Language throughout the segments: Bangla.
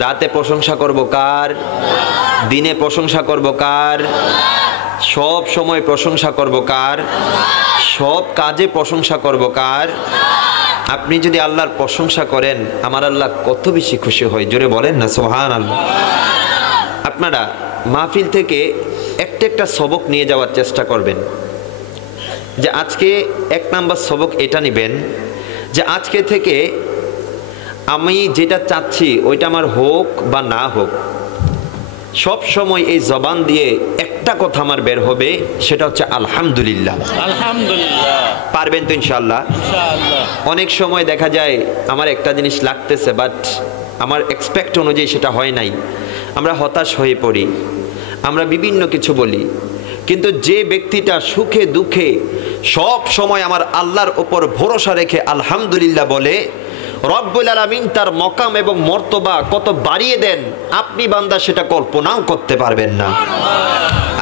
রাতে প্রশংসা করব কার? দিনে প্রশংসা করব কার? সব সময় প্রশংসা করব কার? সব কাজে প্রশংসা করব কার? আপনি যদি আল্লাহর প্রশংসা করেন আমার আল্লাহ কত বেশি খুশি হয়, জোরে বলেন না সুবহানাল্লাহ। আপনারা মাহফিল থেকে একটা সবক নিয়ে যাওয়ার চেষ্টা করবেন। যে আজকে 1 নাম্বার সবক এটা নেবেন যে আজকে থেকে আমি যেটা চাচ্ছি ওইটা আমার হোক বা না হোক, সব সময় এই জবান দিয়ে একটা কথা আমার বের হবে, সেটা হচ্ছে আলহামদুলিল্লাহ। আলহামদুলিল্লাহ। পারবেন তো ইনশাআল্লাহ? ইনশাআল্লাহ। অনেক সময় দেখা যায় আমার একটা জিনিস লাগতেছে বাট আমার এক্সপেক্ট অনুযায়ী সেটা হয় নাই, আমরা হতাশ হয়ে পড়ি, আমরা বিভিন্ন কিছু বলি। কিন্তু যে ব্যক্তিটা সুখে দুঃখে সব সময় আমার আল্লাহর উপর ভরসা রেখে আলহামদুলিল্লাহ বলে, রব্বুল আলামিন তার মকাম এবং মর্তবা কত বাড়িয়ে দেন আপনি বান্দা সেটা কল্পনাও করতে পারবেন না।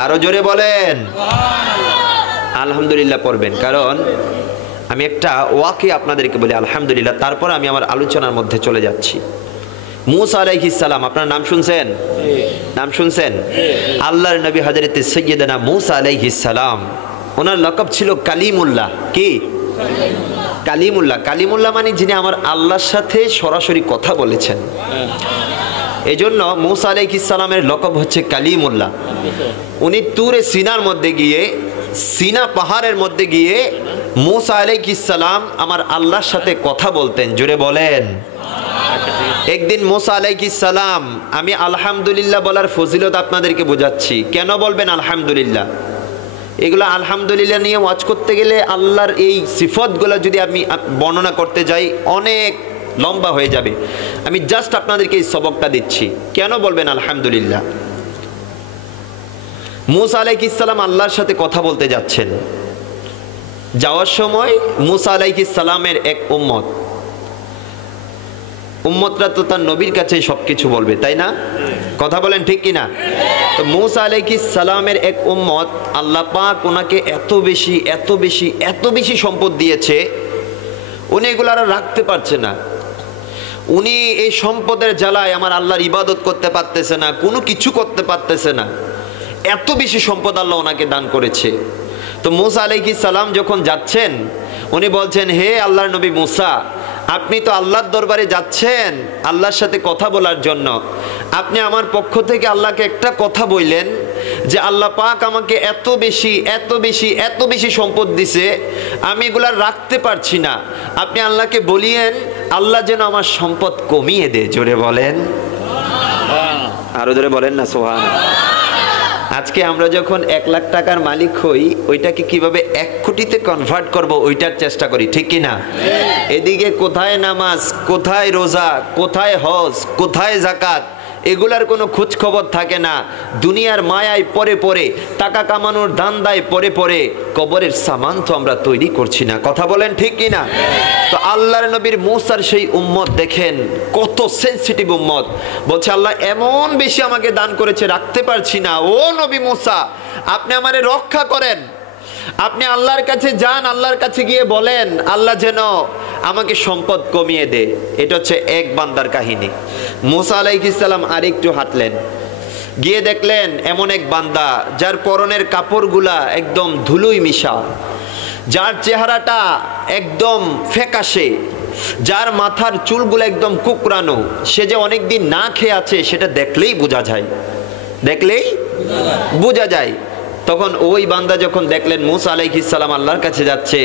আরো জোরে বলেন আলহামদুলিল্লাহ পড়বেন। কারণ আমি একটা ওয়াকে আপনাদেরকে বলি আলহামদুলিল্লাহ, তারপর আমি আমার আলোচনার মধ্যে চলে যাচ্ছি। মুসা আলাইহিস সালাম, আপনার নাম শুনছেন? নাম শুনছেন? আল্লাহর নবী হযরত সাইয়্যিদানা মুসা আলাইহিস সালাম, ওনার লকব ছিল কালিমুল্লাহ। কি? কালিমুল্লাহ। কালিমুল্লাহ মানে যিনি আমার আল্লাহর সাথে সরাসরি কথা বলেছেন। এজন্য মুসা আলাইহিস সালামের লকব হচ্ছে কালিমুল্লাহ। উনি তুরে সিনার মধ্যে গিয়ে, সিনা পাহাড়ের মধ্যে গিয়ে মুসা আলাইহিস সালাম আমার আল্লাহর সাথে কথা বলতেন। জোরে বলেন। একদিন মুসা আলাইহিস সালাম, আমি আলহামদুলিল্লাহ বলার ফজিলত আপনাদেরকে বোঝাচ্ছি। কেন বলবেন আলহামদুলিল্লাহ? এগুলো আলহামদুলিল্লাহ নিয়ে ওয়াজ করতে গেলে আল্লাহর এই সিফতগুলো যদি আমি বর্ণনা করতে যাই অনেক লম্বা হয়ে যাবে। আমি জাস্ট আপনাদেরকে এই সবকটা দিচ্ছি। কেন বলবেন আলহামদুলিল্লাহ? মুসা আলাইহিস সালাম আল্লাহর সাথে কথা বলতে যাচ্ছেন। যাওয়ার সময় মুসা আলাইহিস সালামের এক উম্মতরা তো তার নবীর কাছে সবকিছু বলবে, তাই না? কথা বলেন ঠিক কিনা? তো মুসা আলাইহিস সালামের এক উম্মত, আল্লাহ পাক ওনাকে এত বেশি সম্পদ দিয়েছে, উনি এগুলো আর রাখতে পারছে না। উনি এই সম্পদের জ্বালায় আমার আল্লাহর ইবাদত করতে পারতেছে না, কোনো কিছু করতে পারতেছে না। এত বেশি সম্পদ আল্লাহ ওনাকে দান করেছে। তো মুসা আলাইহিস সালাম যখন যাচ্ছেন, উনি বলছেন, হে আল্লাহর নবী মুসা, আপনি তো আল্লাহর দরবারে যাচ্ছেন আল্লাহর সাথে কথা বলার জন্য। আপনি আমার পক্ষ থেকে আল্লাহকে একটা কথা বললেন যে আল্লাহ পাক আমাকে এত বেশি সম্পদ দিছে, আমি এগুলা রাখতে পারছি না। আপনি আল্লাহকে বলিয়েন আল্লাহ যেন আমার সম্পদ কমিয়ে দেয়। জোরে বলেন, আরো জোরে বলেন না সুবহানাল্লাহ। আজকে আমরা যখন 1 লাখ টাকার মালিক হই, ওইটাকে কিভাবে 1 কোটিতে কনভার্ট করব ওইটার চেষ্টা করি, ঠিক কি না? এদিকে কোথায় নামাজ, কোথায় রোজা, কোথায় হজ, কোথায় যাকাত, এগুলার কোনো খোঁজ খবর থাকে না। দুনিয়ার মায়ায় পরে টাকা কামানোর ধান্দায় পরে কবরের সামান তো আমরা তৈরি করছি না। কথা বলেন ঠিক কি না? তো আল্লাহর নবীর মুসার সেই উম্মত দেখেন, কত সেনসিটিভ উম্মত। বলছে আল্লাহ এমন বেশি আমাকে দান করেছে, রাখতে পারছি না। ও নবী মুসা, আপনি আমারে রক্ষা করেন। আপনি আল্লাহর কাছে যান, আল্লাহর কাছে গিয়ে বলেন আল্লাহ যেন আমাকে সম্পদ কমিয়ে দে। এটা হচ্ছে এক বান্দার কাহিনী। মুসা আলাইহিস সালাম আরেকটু হাঁটলেন, গিয়ে দেখলেন এমন এক বান্দা যার পরনের কাপড়গুলা একদম ধুলোই মিশা, যার চেহারাটা একদম ফ্যাকাশে, যার মাথার চুলগুলো একদম কুকরানো। সে যে অনেকদিন না খেয়ে আছে সেটা দেখলেই বোঝা যায়। তখন ওই বান্দা যখন দেখলেন মুসা আলাইহিস সালাম আল্লাহর কাছে যাচ্ছে,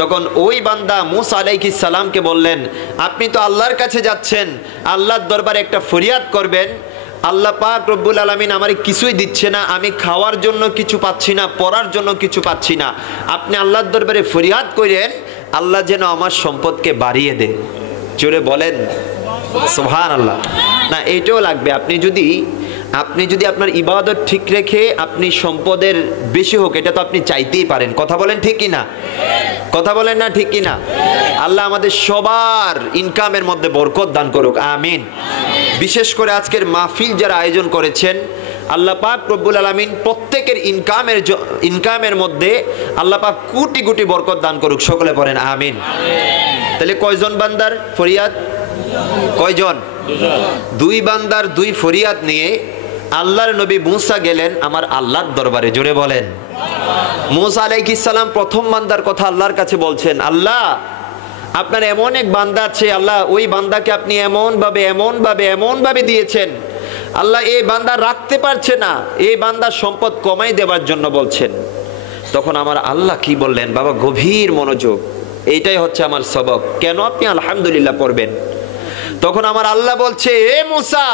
তখন ওই বান্দা মুসা আলাইহিস সালামকে বললেন, আপনি তো আল্লাহর কাছে যাচ্ছেন, আল্লাহর দরবারে একটা ফরিয়াদ করবেন। আল্লাহ পাক রব্বুল আলামিন আমারে কিছুই দিচ্ছে না, আমি খাওয়ার জন্য কিছু পাচ্ছি না, পড়ার জন্য কিছু পাচ্ছি না। আপনি আল্লাহর দরবারে ফরিয়াদ করেন আল্লাহ যেন আমার সম্পদকে বাড়িয়ে দেয়। জোরে বলেন সুবহানাল্লাহ। না, এইটাও লাগবে। আপনি যদি আপনার ইবাদত ঠিক রেখে আপনি সম্পদের বেশি হোক, এটা তো আপনি চাইতেই পারেন। কথা বলেন ঠিক কিনা? কথা বলেন না ঠিক কিনা? আল্লাহ আমাদের সবার ইনকামের মধ্যে বরকত দান করুক, আমিন। বিশেষ করে আজকের মাহফিল যারা আয়োজন করেছেন, আল্লাহ পাক রব্বুল আলামিন প্রত্যেকের ইনকামের মধ্যে আল্লাহ পাক কোটি কোটি বরকত দান করুক, সকলে পড়েন আমিন। তাহলে কয়জন বান্দার ফরিয়াদ? কয়জন? দুই বান্দার দুই ফরিয়াদ নিয়ে আল্লাহর নবী মুসা গেলেন আমার আল্লাহর দরবারে। জোরে বলেন। মুসা আলাইহিস সালাম প্রথম বান্দার কথা আল্লাহর কাছে বলছেন, আল্লাহ আপনার এমন এক বান্দা আছে, আল্লাহ ওই বান্দাকে আপনি এমন ভাবে দিয়েছেন, আল্লাহ এই বান্দা রাখতে পারছে না, এই বান্দার সম্পদ কমাই দেওয়ার জন্য বলছেন। তখন আমার আল্লাহ কি বললেন, বাবা গভীর মনোযোগ, এইটাই হচ্ছে আমার সবক, কেন আপনি আলহামদুলিল্লাহ পড়বেন। তখন আমার আল্লাহ বলছে, এ মুসা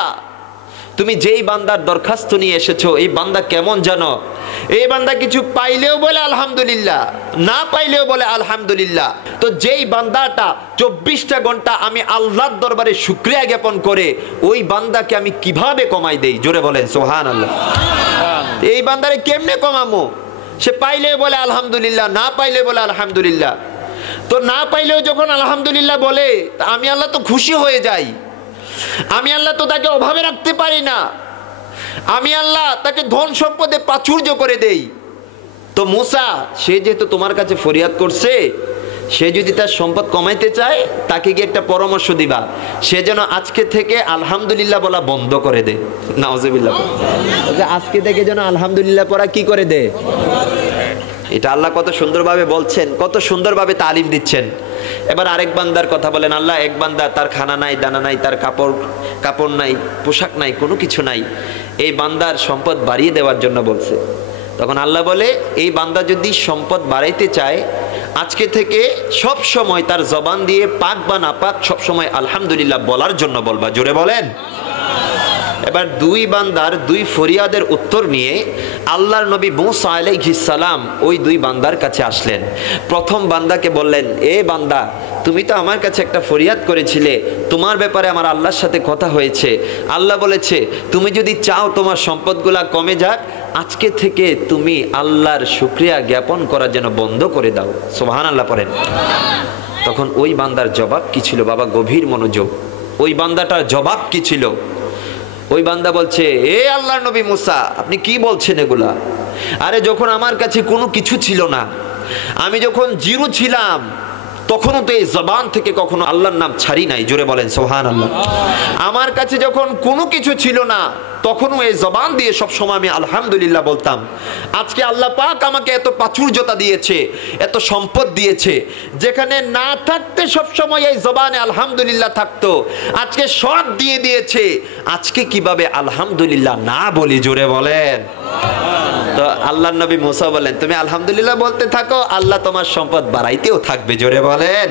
তুমি যেই বান্দার দরখাস্ত নিয়ে এসেছো, এই বান্দা কেমন জানো, এই বান্দা কিছু পাইলেও বলে আলহামদুলিল্লাহ, না পাইলেও বলে আলহামদুলিল্লাহ। তো যেই বান্দাটা 24টা ঘন্টা আমি আল্লাহর দরবারে শুকরিয়া জ্ঞাপন করে, ওই বান্দাকে আমি কিভাবে কমাই দেই? জোরে বলেন সুবহানাল্লাহ। এই বান্দারে কেমনে কমামো? সে পাইলেও বলে আলহামদুলিল্লাহ, না পাইলে বলে আলহামদুলিল্লাহ। তো না পাইলেও যখন আলহামদুলিল্লাহ বলে, আমি আল্লাহ তো খুশি হয়ে যাই, আমি আল্লাহ তো তাকে অভাবে রাখতে পারি না, আমি আল্লাহ তাকে ধন সম্পদে প্রাচুর্য করে দেই। তো মুসা সে যেহেতু তোমার কাছে ফরিয়াদ করছে, সে যদি তার সম্পদ কমাইতে চায় তাকে গিয়ে একটা পরামর্শ দিবা, সে যেন আজকে থেকে আলহামদুলিল্লাহ বলা বন্ধ করে দে। নাউজুবিল্লাহ। আজকে থেকে যেন আলহামদুলিল্লাহ পড়া কি করে দে। এটা আল্লাহ কত সুন্দরভাবে বলছেন, কত সুন্দরভাবে তালিম দিচ্ছেন। এবার আরেক বান্দার কথা বলেন, আল্লাহ এক বান্দা তার খানা নাই, দানা নাই, তার কাপড় নাই, পোশাক নাই, কোনো কিছু নাই, এই বান্দার সম্পদ বাড়িয়ে দেওয়ার জন্য বলছে। তখন আল্লাহ বলে, এই বান্দা যদি সম্পদ বাড়াইতে চায়, আজকে থেকে সব সময় তার জবান দিয়ে পাক বা না পাক সব সময় আলহামদুলিল্লাহ বলার জন্য বলবা। জোরে বলেন। এবার দুই বান্দার দুই ফরিয়াদের উত্তর নিয়ে আল্লাহর নবী মুসা আলাইহিস সালাম ওই দুই বান্দার কাছে আসলেন। প্রথম বান্দাকে বললেন, এ বান্দা তুমি তো আমার কাছে একটা ফরিয়াদ করেছিলে, তোমার ব্যাপারে আমার আল্লাহর সাথে কথা হয়েছে, আল্লাহ বলেছে তুমি যদি চাও তোমার সম্পদগুলা কমে যাক, আজকে থেকে তুমি আল্লাহর শুকরিয়া জ্ঞাপন করার জন্য বন্ধ করে দাও। সুবহানাল্লাহ পড়েন। তখন ওই বান্দার জবাব কি ছিল? বাবা গভীর মনোযোগ। ওই বান্দাটার জবাব কি ছিল? ওই বান্দা বলছে, এ আল্লাহর নবী মুসা আপনি কি বলছেন এগুলা? আরে যখন আমার কাছে কোনো কিছু ছিল না, আমি যখন জিরো ছিলাম, তখনও তো এই জবান থেকে কখনো আল্লাহর নাম ছাড়ি নাই। জোরে বলেন সুবহানাল্লাহ। আমার কাছে যখন কোনো কিছু ছিল না, তখনও এই জবান দিয়ে সবসময় আমি আলহামদুলিল্লাহ বলতাম। আজকে আল্লাহ পাক আমাকে এত প্রাচুর্যতা দিয়েছে, এত সম্পদ দিয়েছে, যেখানে না থাকতে সবসময় এই জবানে আলহামদুলিল্লাহ থাকতো, আজকে সব দিয়ে দিয়েছে, আজকে কিভাবে আলহামদুলিল্লাহ না বলি? জোরে বলেন। তো আল্লাহর নবী মুসা বলেন, তুমি আলহামদুলিল্লাহ বলতে থাকো, আল্লাহ তোমার সম্পদ বাড়াইতেও থাকবে। জোরে বলেন।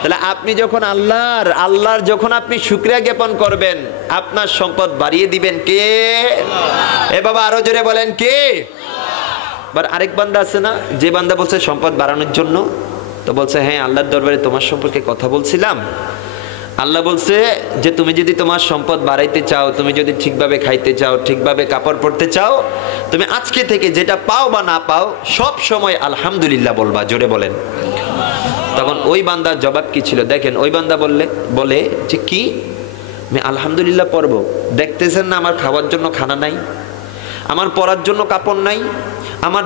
তাহলে আপনি যখন আল্লাহর যখন আপনি শুকরিয়া জ্ঞাপন করবেন, আপনার সম্পদ বাড়িয়ে দিবেন কে? এ বাবা আরো জোরে বলেন কে? এবার আরেক বান্দা আছে না, যে বান্দা বলছে সম্পদ বাড়ানোর জন্য, তো বলছে হ্যাঁ আল্লাহর দরবারে তোমার সম্পর্কে কথা বলছিলাম, আল্লাহ বলছে যে তুমি যদি তোমার সম্পদ বাড়াইতে চাও, তুমি যদি ঠিকভাবে খাইতে চাও, ঠিকভাবে কাপড় পরতে চাও, তুমি আজকে থেকে যেটা পাও বা না পাও সব সময় আলহামদুলিল্লাহ বলবা। জোরে বলেন। তখন ওই বান্দার জবাব কি ছিল দেখেন। ওই বান্দা বলে যে কি আমি আলহামদুলিল্লাহ পড়ব? দেখতেছেন না আমার খাওয়ার জন্য খানা নাই, আমার পরার জন্য কাপড় নাই, আমার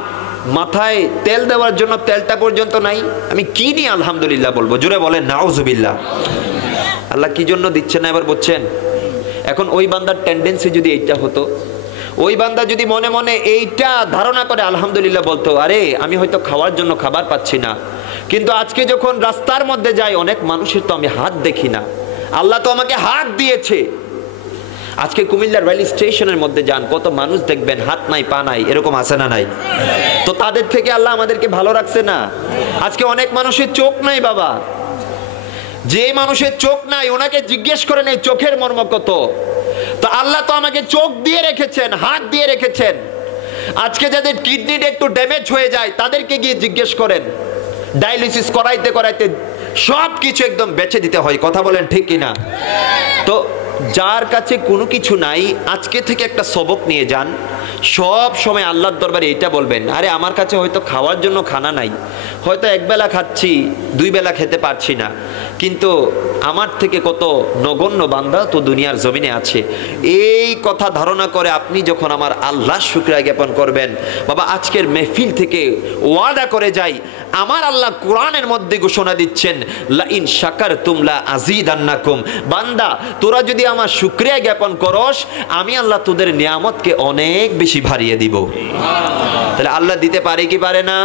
মাথায় তেল দেওয়ার জন্য তেলটা পর্যন্ত নাই, আমি কি নিয়ে আলহামদুলিল্লাহ বলবো? জোরে বলেন নাউজুবিল্লাহ। আল্লাহ কি জন্য দিচ্ছে না এবার বুঝছেন? এখন ওই বান্দার টেন্ডেন্সি যদি এইটা হতো, ওই বান্দা যদি মনে মনে এইটা ধারণা করে আলহামদুলিল্লাহ বলতো, আরে আমি হয়তো খাওয়ার জন্য খাবার পাচ্ছি না, কিন্তু আজকে যখন রাস্তার মধ্যে যাই অনেক মানুষের তো আমি হাত দেখি না, আল্লাহ তো আমাকে হাত দিয়েছে। আজকে কুমিল্লার রেল স্টেশনের মধ্যে যান, কত মানুষ দেখবেন হাত নাই পা নাই, এরকম আছে না নাই? তো তাদের থেকে আল্লাহ আমাদেরকে ভালো রাখছে না? আজকে অনেক মানুষের চোখ নাই বাবা, যে মানুষের চোখ নাই ওনাকে জিজ্ঞেস করেন এই চোখের মর্ম কত। তো আল্লাহ তো আমাকে চোখ দিয়ে রেখেছেন, হাত দিয়ে রেখেছেন। আজকে যাদের কিডনিটা একটু ড্যামেজ হয়ে যায় তাদেরকে গিয়ে জিজ্ঞেস করেন, ডায়ালিসিস করাইতে করাইতে সব কিছু একদম বেচে দিতে হয়। কথা বলেন ঠিক কিনা? তো যার কাছে কোনো কিছু নাই, আজকে থেকে একটা সবক নিয়ে যান, সব সময় আল্লাহর দরবারে এটা বলবেন, আরে আমার কাছে হয়তো খাওয়ার জন্য খানা নাই, হয়তো একবেলা খাচ্ছি, দুই বেলা খেতে পারছি না, কিন্তু আমার থেকে কত নগণ্য বান্দা তো দুনিয়ার জমিনে আছে। এই কথা ধারণা করে আপনি যখন আমার আল্লাহর শুকরিয়া জ্ঞাপন করবেন, বাবা আজকের মেহফিল থেকে ওয়াদা করে যাই, আমার আল্লাহ কোরআনের মধ্যে ঘোষণা দিচ্ছেন, লা ইন শাকারতুম লা আযীদান্নাকুম, বান্দা তোরা যদি আমার শুকরিয়া জ্ঞাপন করস, আমি আল্লাহ তোদের নিয়ামতকে অনেক বেশি বাড়িয়ে দিব। তাহলে আল্লাহ দিতে পারে কি পারে না?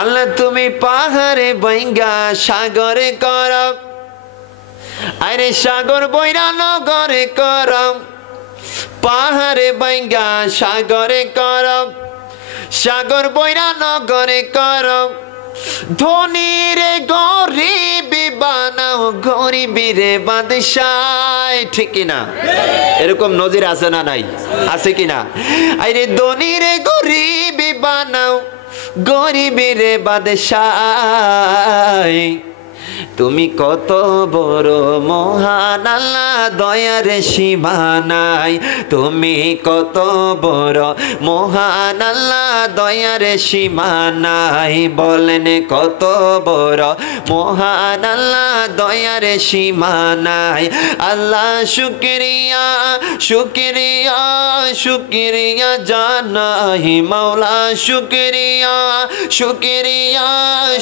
আল্লাহ তুমি পাহাড়ে বাইঙ্গা সাগরে করো, আরে সাগর বইরা নগরে করো, পাহাড়ে বাইঙ্গা সাগরে করো, সাগর বইরা নগরে করো, ধনীরে গরিব বানাও, গরিবীরে বাদশাহ। ঠিক কিনা? এরকম নজির আছে না নাই? আছে কিনা? আরে ধনীরে গরিব বানাও, গরিবীরে বাদশাহ। তুমি কত বড় মহান আল্লাহ, দয়ার সীমা নাই। তুমি কত বড় মহান আল্লাহ, দয়ার সীমা নাই। বলেন কত বড় মহান আল্লাহ, দয়ার সীমা নাই। আল্লাহ শুকরিয়া শুকরিয়া শুকরিয়া জানাই, মাওলা শুকরিয়া শুকরিয়া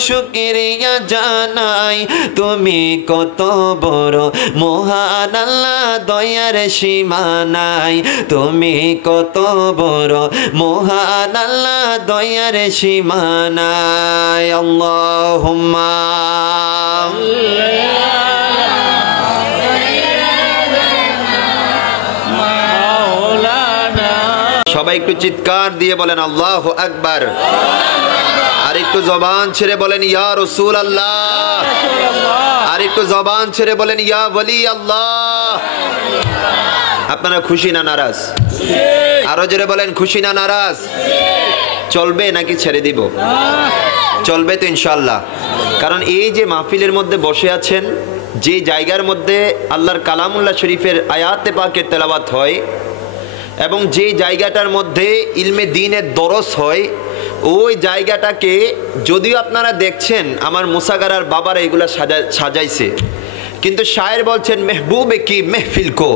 শুকরিয়া জানাই। তুমি কত বড় মহান আল্লাহ, দয়ার সীমা নাই। তুমি কত বড় মহান আল্লাহ, দয়ার সীমা নাই। আল্লাহুম্মা সবাই একটু চিৎকার দিয়ে বলেন আল্লাহু আকবার। আর একটু জবান ছেড়ে বলেন ইয়া রাসূলুল্লাহ। আর একটু জবান ছেড়ে বলেন ইয়া ওয়ালি আল্লাহ। আপনারা খুশি না নারাজ? আরো জোরে বলেন খুশি না নারাজ? চলবে নাকি ছেড়ে দিব? চলবে তো ইনশাআল্লাহ। কারণ এই যে মাহফিলের মধ্যে বসে আছেন, যে জায়গার মধ্যে আল্লাহর কালামুল্লাহ শরীফের আয়াতে পাকের তেলাওয়াত হয়, এবং যে জায়গাটার মধ্যে ইলমে দ্বীনের দরস হয়, ওই জায়গাটাকে যদিও আপনারা দেখছেন আমার মুসাগারার বাবারা এগুলা সাজাইছে, কিন্তু শায়ের বলছেন মেহবুবে কি মেহফিল কো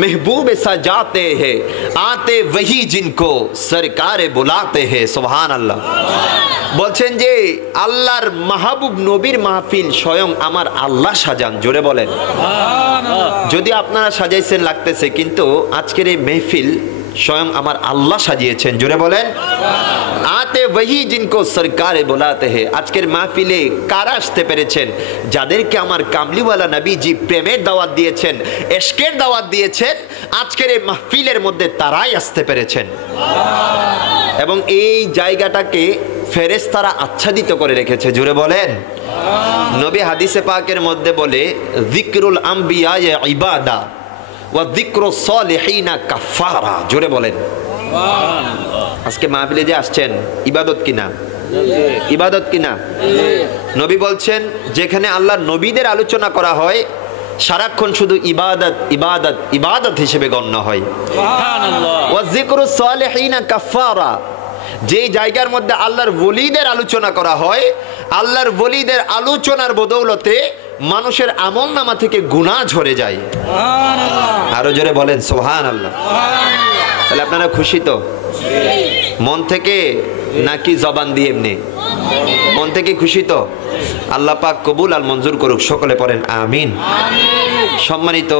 মেহবুবে সাজাতে হে, আতে वही जिनको सरकारे बुलाते हैं। সুবহানাল্লাহ। বলছেন যে আল্লাহর মাহবুব নবীর মাহফিল স্বয়ং আমার আল্লাহ সাজান। জোরে বলেন। যদি আপনারা সাজাইছেন লাগতেছে, কিন্তু আজকের এই মেহফিল স্বয়ং আমার আল্লাহ সাজিয়েছেন। জোরে বলেন। আতে वही जिनको सरकारे बुलाते हैं। আজকের মাহফিলে কারা আসতে পেরেছেন? যাদেরকে আমার কামলিওয়ালা নবীজি প্রেমের দাওয়াত দিয়েছেন, ইশকের দাওয়াত দিয়েছেন, আজকের এই মাহফিলের মধ্যে তারাই আসতে পেরেছেন। এবং এই জায়গাটাকে ফেরেশতারা আচ্ছাদিত করে রেখেছে। জোরে বলেন। নবী হাদিসে পাকের মধ্যে বলে, যিকরুল আম্বিয়া ইবাদা ওয়া যিকরুস সালিহিনা কাফারা। জোরে বলেন। আজকে মাহফিলে যে আসছেন, ইবাদত কিনা? ইবাদত কিনা? নবী বলছেন যেখানে আল্লাহর নবীদের আলোচনা করা হয়, সারাক্ষণ শুধু ইবাদত ইবাদত ইবাদত হিসেবে গণ্য হয়। ওয়া যিকরুস সালিহিনা কাফারা। যে জায়গার মধ্যে আল্লাহর ওলিদের আলোচনা করা হয়, আল্লাহর ওলিদের আলোচনার বদৌলতে মানুষের আমলনামা থেকে গুনাহ ঝরে যায়। আরো জোরে বলেন সুবহানাল্লাহ। তাহলে আপনারা খুশি তো? মন থেকে নাকি জবান দিয়ে? এমনি মন থেকে খুশি তো? আল্লাহ পাক কবুল আর মঞ্জুর করুক। সকলে পড়েন আমিন। সম্মানিত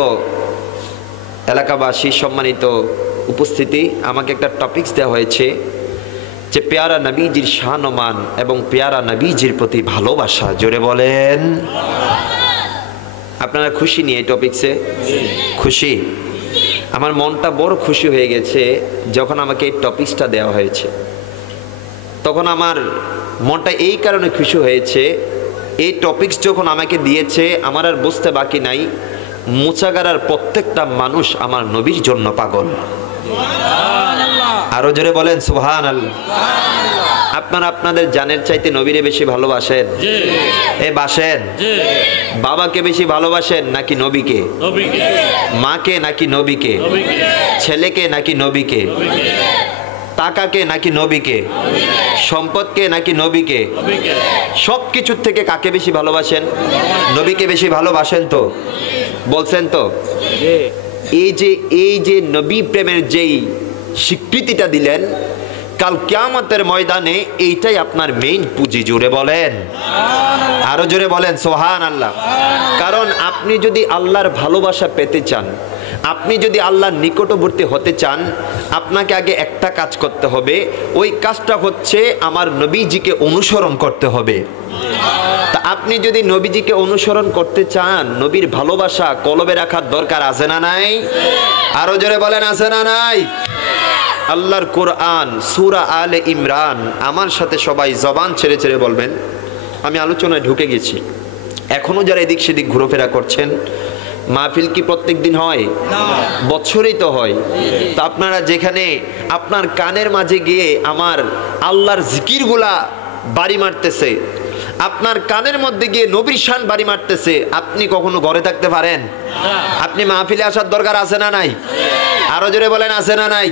এলাকাবাসী, সম্মানিত উপস্থিতি, আমাকে একটা টপিকস দেওয়া হয়েছে যে পেয়ারা নবীজির শান ও মান এবং পেয়ারা নবীজির প্রতি ভালোবাসা। জোরে বলেন। আপনারা খুশি নিয়ে এই টপিকসে? খুশি? আমার মনটা বড় খুশি হয়ে গেছে যখন আমাকে এই টপিকসটা দেওয়া হয়েছে। তখন আমার মনটা এই কারণে খুশি হয়েছে, এই টপিকস যখন আমাকে দিয়েছে, আমার আর বুঝতে বাকি নাই মুসাগারার প্রত্যেকটা মানুষ আমার নবীর জন্য পাগল। আরো জোরে বলেন সুবহানাল্লাহ। আপনারা আপনাদের জানের চাইতে নবীরে বেশি ভালোবাসেন? এ বাসেন? বাবাকে বেশি ভালোবাসেন নাকি নবীকে? মাকে নাকি নবীকে? ছেলেকে নাকি নবীকে? টাকাকে নাকি নবীকে? সম্পদকে নাকি নবীকে? সব কিছুর থেকে কাকে বেশি ভালোবাসেন? নবীকে বেশি ভালোবাসেন তো? বলছেন তো? এই যে নবী প্রেমের যেই স্বীকৃতিটা দিলেন, কাল কিয়ামতের ময়দানে এইটাই আপনার মেইন পুঁজি। জোরে বলেন, আরো জোরে বলেন সুবহানাল্লাহ। কারণ আপনি যদি আল্লাহর ভালোবাসা পেতে চান, আপনি যদি আল্লাহর নিকটবর্তী হতে চান, আপনাকে আগে একটা কাজ করতে হবে। ওই কাজটা হচ্ছে আমার নবীজিকে অনুসরণ করতে হবে। তা আপনি যদি নবীজিকে অনুসরণ করতে চান, নবীর ভালোবাসা কলবে রাখার দরকার আছে না নাই? আরো জোরে বলেন আছে না নাই? আল্লাহর কোরআন সূরা আলে ইমরান, আমার সাথে সবাই জবান ছেড়ে ছেড়ে বলবেন। আমি আলোচনায় ঢুকে গেছি। এখনো যারা এদিক সেদিক ঘোরাফেরা করছেন, মাহফিল কি প্রত্যেক দিন হয়? বছরই তো হয়। তা আপনারা যেখানে আপনার কানের মাঝে গিয়ে আমার আল্লাহর জিকিরগুলা বাড়ি মারতেছে, আপনার কানের মধ্যে গিয়ে নবীর শান বাড়ি মারতেছে, আপনি কখনো ঘরে থাকতে পারেন? আপনি মাহফিলে আসার দরকার আছে না নাই? আরো জোরে বলেন আছে না নাই?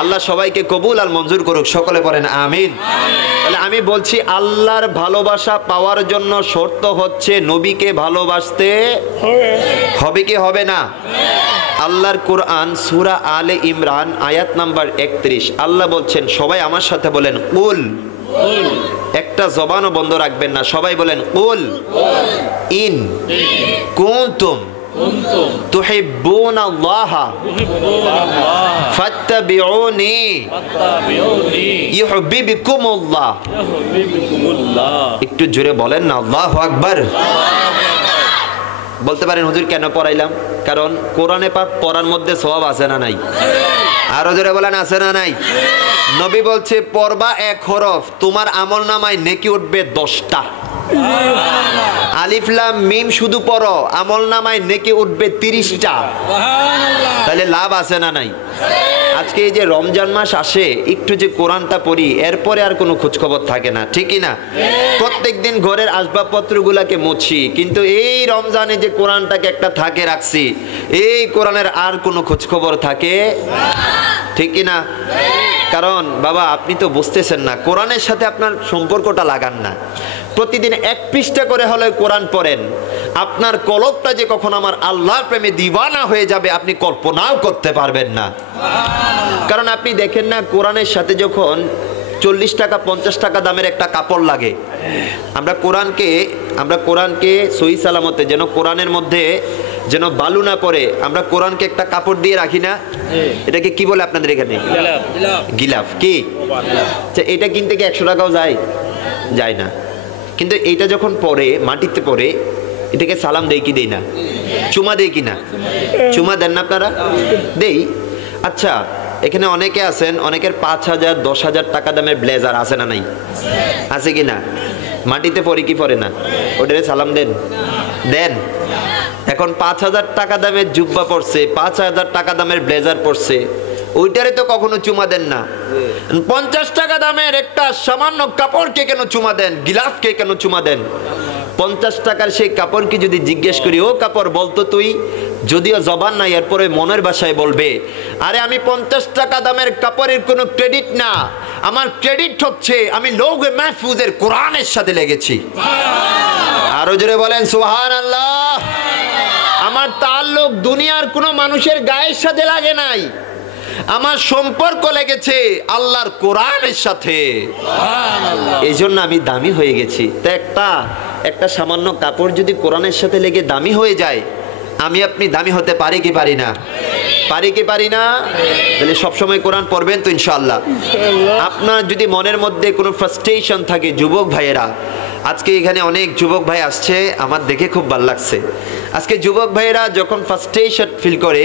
আল্লাহ সবাইকে কবুল আর মঞ্জুর করুক, সকলে পড়েন আমিন। তাহলে আমি বলছি, আল্লাহর ভালোবাসা পাওয়ার জন্য শর্ত হচ্ছে নবীকে ভালোবাসতে হবে কি হবে না? আল্লাহর কোরআন সূরা আলে ইমরান আয়াত নাম্বার 31, আল্লাহ বলছেন, সবাই আমার সাথে বলেন কুল। একটা জবানও বন্ধ রাখবেন না, সবাই বলেন কুল ইন কুনতুম তুহিব্বুনাল্লাহ ফাত্তাবিউনি ইউহিব্বুকুমুল্লাহ। একটু জোরে বলেন না আল্লাহু আকবার। বলতে পারেন হুজুর কেন পড়াইলাম? কারণ কোরআনে পাক পড়ার মধ্যে সওয়াব আছে না নাই? আরো জোরে বলেন আছে না নাই? নবী বলছে পড়বা এক হরফ, তোমার আমলনামায় নেকি উঠবে 10টা। আলিফ লাম মিম শুধু পড়ো, আমলনামায় নেকি উঠবে 30টা। তাহলে লাভ আছে না নাই? আজকে এই যে রমজান মাস আসে, একটু যে কোরআনটা পড়ি, এরপরে আর কোনো খোঁজখবর থাকে না, ঠিকই না? প্রত্যেকদিন ঘরের আসবাবপত্রগুলাকে মুছি, কিন্তু এই রমজানে যে কোরআনটাকে একটা থাকে রাখছি, এই কোরআনের আর কোনো খোঁজখবর থাকে, ঠিকই না? কারণ বাবা আপনি তো বুঝতেছেন না, কোরআনের সাথে আপনার সম্পর্কটা লাগান না। প্রতিদিন 1 পৃষ্ঠা করে হলে কোরআন পড়েন, আপনার কলবটা যে কখন আমার আল্লাহর প্রেমে দিওয়ানা হয়ে যাবে আপনি কল্পনাও করতে পারবেন না। কারণ আপনি দেখেন না, কোরআনের সাথে যখন 40 টাকা 50 টাকা দামের একটা কাপড় লাগে, আমরা কোরআনকে সহি সালামতে যেন কোরআনের মধ্যে যেন বালু না পড়ে, আমরা কোরআনকে একটা কাপড় দিয়ে রাখি না? এটাকে কি বলে আপনাদের এখানে? গিলাফ। কি এটা কিনতে কি 100 টাকাও যায় না? কিন্তু এটা যখন পড়ে, মাটিতে পড়ে, এটাকে সালাম দেই কি দেই না? চুমা দেই কি না? চুমা দেন না আপনারা? দেই। আচ্ছা, এখানে অনেকে আছেন, অনেকের 5,000 10,000 টাকা দামের ব্লেজার আছে না নাই? আছে কি না? মাটিতে পড়ে কি পড়ে না? ওটারে সালাম দেন। এখন 5,000 টাকা দামের জুব্বা পড়ছে, 5,000 টাকা দামের ব্লেজার পড়ছে, ওইটারে তো কখনো চুমা দেন না। 50 টাকা দামের একটা সামান্য কাপড়কে কেন চুমা দেন? গিলাফকে কেন চুমা দেন? 50 টাকার সেই কাপড়কে যদি জিজ্ঞেস করি, ও কাপড় বলতো তুই, যদিও জবান নাই এরপরে মনের ভাষায় বলবে, আরে আমি 50 টাকা দামের কাপড়ের কোনো ক্রেডিট না, আমার ক্রেডিট হচ্ছে আমি লৌহে মাহফুজের কোরআনের সাথে লেগেছি। আরো জোরে বলেন সুবহানাল্লাহ। আমার তাল্লুক দুনিয়ার কোনো মানুষের গায়ের সাথে লাগে নাই, আমার সম্পর্ক লেগেছে আল্লাহর কোরআনের সাথে। এই জন্য আমি দামি হয়ে গেছি। তা একটা সামান্য কাপড় যদি কোরআনের সাথে লেগে দামি হয়ে যায়, আমি আপনি দামি হতে পারি কি পারি না? পারি কি পারি না? তাহলে সবসময় কোরআন পড়বেন তো ইনশাআল্লাহ। আপনার যদি মনের মধ্যে কোনো ফ্রাস্ট্রেশন থাকে, যুবক ভাইয়েরা, আজকে এখানে অনেক যুবক ভাই আসছে, আমার দেখে খুব ভালো লাগছে। আজকে যুবক ভাইয়েরা যখন ফ্রাস্ট্রেশন ফিল করে,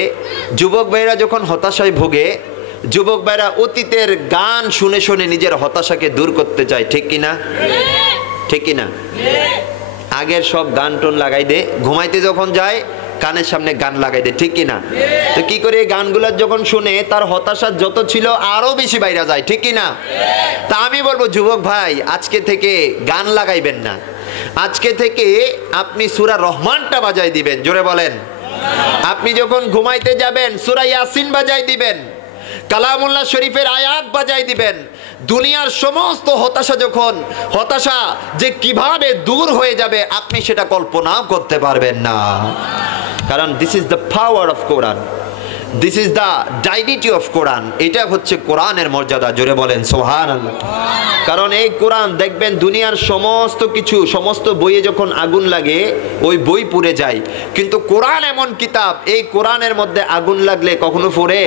যুবক ভাইয়েরা যখন হতাশায় ভোগে, যুবক ভাইয়েরা অতীতের গান শুনে শুনে নিজের হতাশাকে দূর করতে চায়, ঠিক কিনা? ঠিক কিনা? আগের সব গান টোন লাগাই দে, ঘুমাইতে যখন যায় কানের সামনে গান লাগাই দে, ঠিক কিনা? তো কি করে গানগুলা যখন শুনে তার হতাশা যত ছিল আরো বেশি বাইরে যায়, ঠিক কিনা? তা আমি বলবো যুবক ভাই, আজকে থেকে গান লাগাইবেন না, আজকে থেকে আপনি সূরা রহমানটা বাজাই দিবেন। জোরে বলেন। আপনি যখন ঘুমাইতে যাবেন সূরা ইয়াসিন বাজাই দিবেন, কালামুল্লাহ শরীফের আয়াত বাজাই দিবেন। দুনিয়ার সমস্ত হতাশা যে কিভাবে দূর হয়ে যাবে আপনি সেটা কল্পনাও করতে পারবেন না। কারণ this is the power of Quran, this is the divinity of Quran. এটা হচ্ছে কোরআনের মর্যাদা। জোরে বলেন সুবহানাল্লাহ। কারণ এই কোরআন দেখবেন দুনিয়ার সমস্ত বইয়ে যখন আগুন লাগে ওই বই পুড়ে যায়, কিন্তু কোরআন এমন কিতাব, এই কোরআনের মধ্যে আগুন লাগলে কখনো পুড়ে?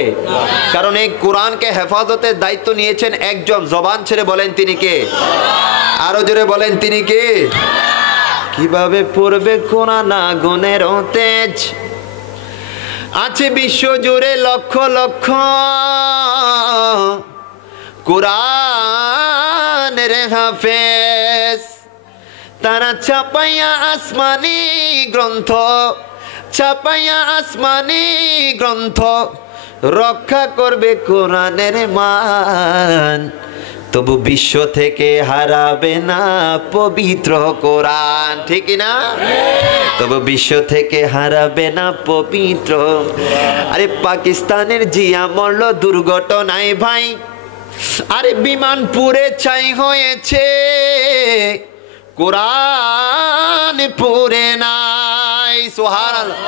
কারণ এই কোরআনকে হেফাজতের দায়িত্ব নিয়েছেন একজন, জবান ছেড়ে বলেন তিনি কে? আরো জোরে বলেন তিনি কে? কিভাবে পড়বে কোরআন আগুনের তেজ, আছে বিশ্ব জুড়ে লক্ষ লক্ষ কোরআনের হাফেজ, তারা ছাপাইয়া আসমানি গ্রন্থ রক্ষা করবে কোরআনের মান, তবু বিশ্ব থেকে হারাবে না পবিত্র কোরআন। ঠিক না? তবু বিশ্ব থেকে হারাবে না পবিত্র। আরে পাকিস্তানের জিয়া মরল দুর্ঘটনায় ভাই, আরে বিমান পুড়ে ছাই হয়েছে, কোরআন পুড়ে নাই। সুবহানাল্লাহ।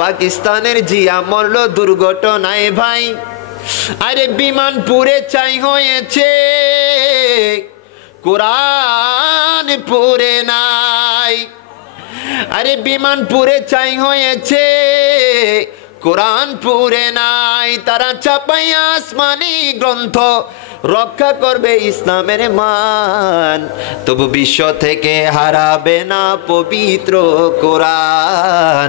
পাকিস্তানের জিয়া মরল দুর্ঘটনায় ভাই, আরে বিমান পুড়ে ছাই হয়েছে, কোরআন পুড়ে নাই। আরে বিমান পুড়ে ছাই হয়েছে, কোরআন পুড়ে নাই। তারা ছাপাইয়া আসমানি গ্রন্থ রক্ষা করবে ইসলামের মান, তবু বিশ্ব থেকে হারাবে না পবিত্র কোরআন,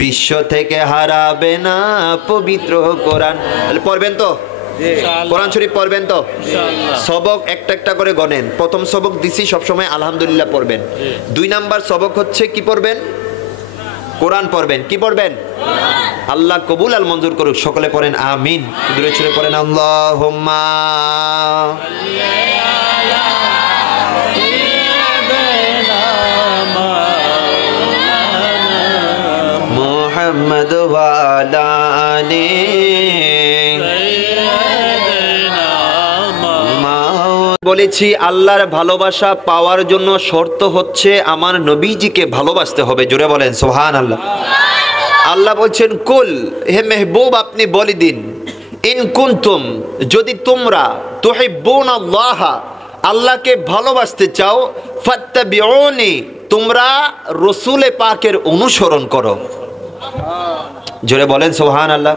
বিশ্ব থেকে হারাবে না পবিত্র কোরআন। পড়বেন তো? কোরআন শরীফ পড়বেন তো? সবক একটা একটা করে গনেন। প্রথম সবক দিছি সবসময় আলহামদুলিল্লাহ পড়বেন। 2 নাম্বার সবক হচ্ছে কি পড়বেন? কোরআন পড়বেন। কি পড়বেন? আল্লাহ কবুল আল মঞ্জুর করুক। সকলে পড়েন আমিন। দূরে ছুড়ে পড়েন আল্লাহুম্মা মুহাম্মদ ওয়া আলা আলি। বলেছি আল্লাহর ভালোবাসা পাওয়ার জন্য শর্ত হচ্ছে আমার নবীজিকে ভালোবাসতে হবে। জোরে বলেন সুবহানাল্লাহ। আল্লাহ বলছেন কুল, হে মেহবুব আপনি বলে দিন, ইন কুনতুম যদি তোমরা তুহিব্বুনাল্লাহ আল্লাহকে ভালোবাসতে চাও, ফাত্তাবিউনি তোমরা রাসূলে পাকের অনুসরণ করো। জোরে বলেন সুবহানাল্লাহ।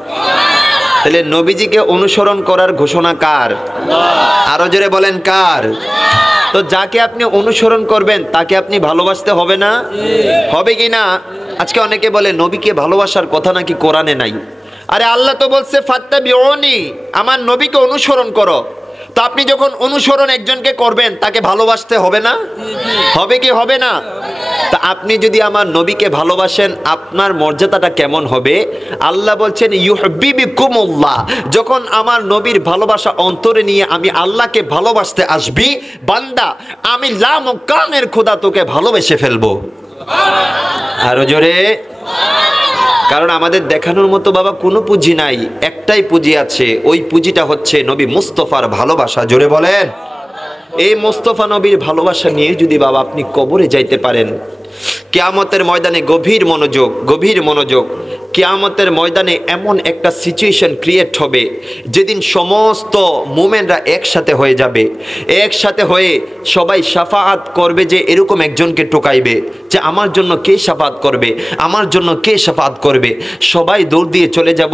তাহলে নবীজিকে অনুসরণ করার ঘোষণা কার? আরো জোরে বলেন কার? তো যাকে আপনি অনুসরণ করবেন তাকে আপনি ভালোবাসতে হবে না? হবে কি না? আজকে অনেকে বলে নবীকে ভালোবাসার কথা নাকি কোরআনে নাই। আরে আল্লাহ তো বলছে ফাত্তাবিউনি, আমার নবীকে অনুসরণ করো। তো আপনি যখন অনুসরণ একজনকে করবেন তাকে ভালোবাসতে হবে না? হবে কি হবে না? তা আপনি যদি আমার নবীকে ভালোবাসেন আপনার মর্যাদাটা কেমন হবে? আল্লাহ বলছেন ইউহিব্বিকুমুল্লাহ, যখন আমার নবীর ভালোবাসা অন্তরে নিয়ে আমি আল্লাহকে ভালোবাসতে আসবি, বান্দা আমি লামকানের খোদা তোকে ভালোবেসে ফেলবো। আরো জোরে। কারণ আমাদের দেখানোর মতো বাবা কোনো পুঁজি নাই, একটাই পুঁজি আছে, ওই পুঁজিটা হচ্ছে নবী মুস্তাফার ভালোবাসা। জোরে বলেন। এই মুস্তাফা নবীর ভালোবাসা নিয়ে যদি বাবা আপনি কবরে যাইতে পারেন, কিয়ামতের ময়দানে গভীর মনোযোগ, কিয়ামতের ময়দানে এমন একটা সিচুয়েশন ক্রিয়েট হবে যেদিন সমস্ত মুমিনরা একসাথে হয়ে যাবে, একসাথে হয়ে সবাই শাফাআত করবে যে এরকম একজনকে টোকাইবে যে আমার জন্য কে শাফাআত করবে, আমার জন্য কে শাফাআত করবে। সবাই দৌড় দিয়ে চলে যাব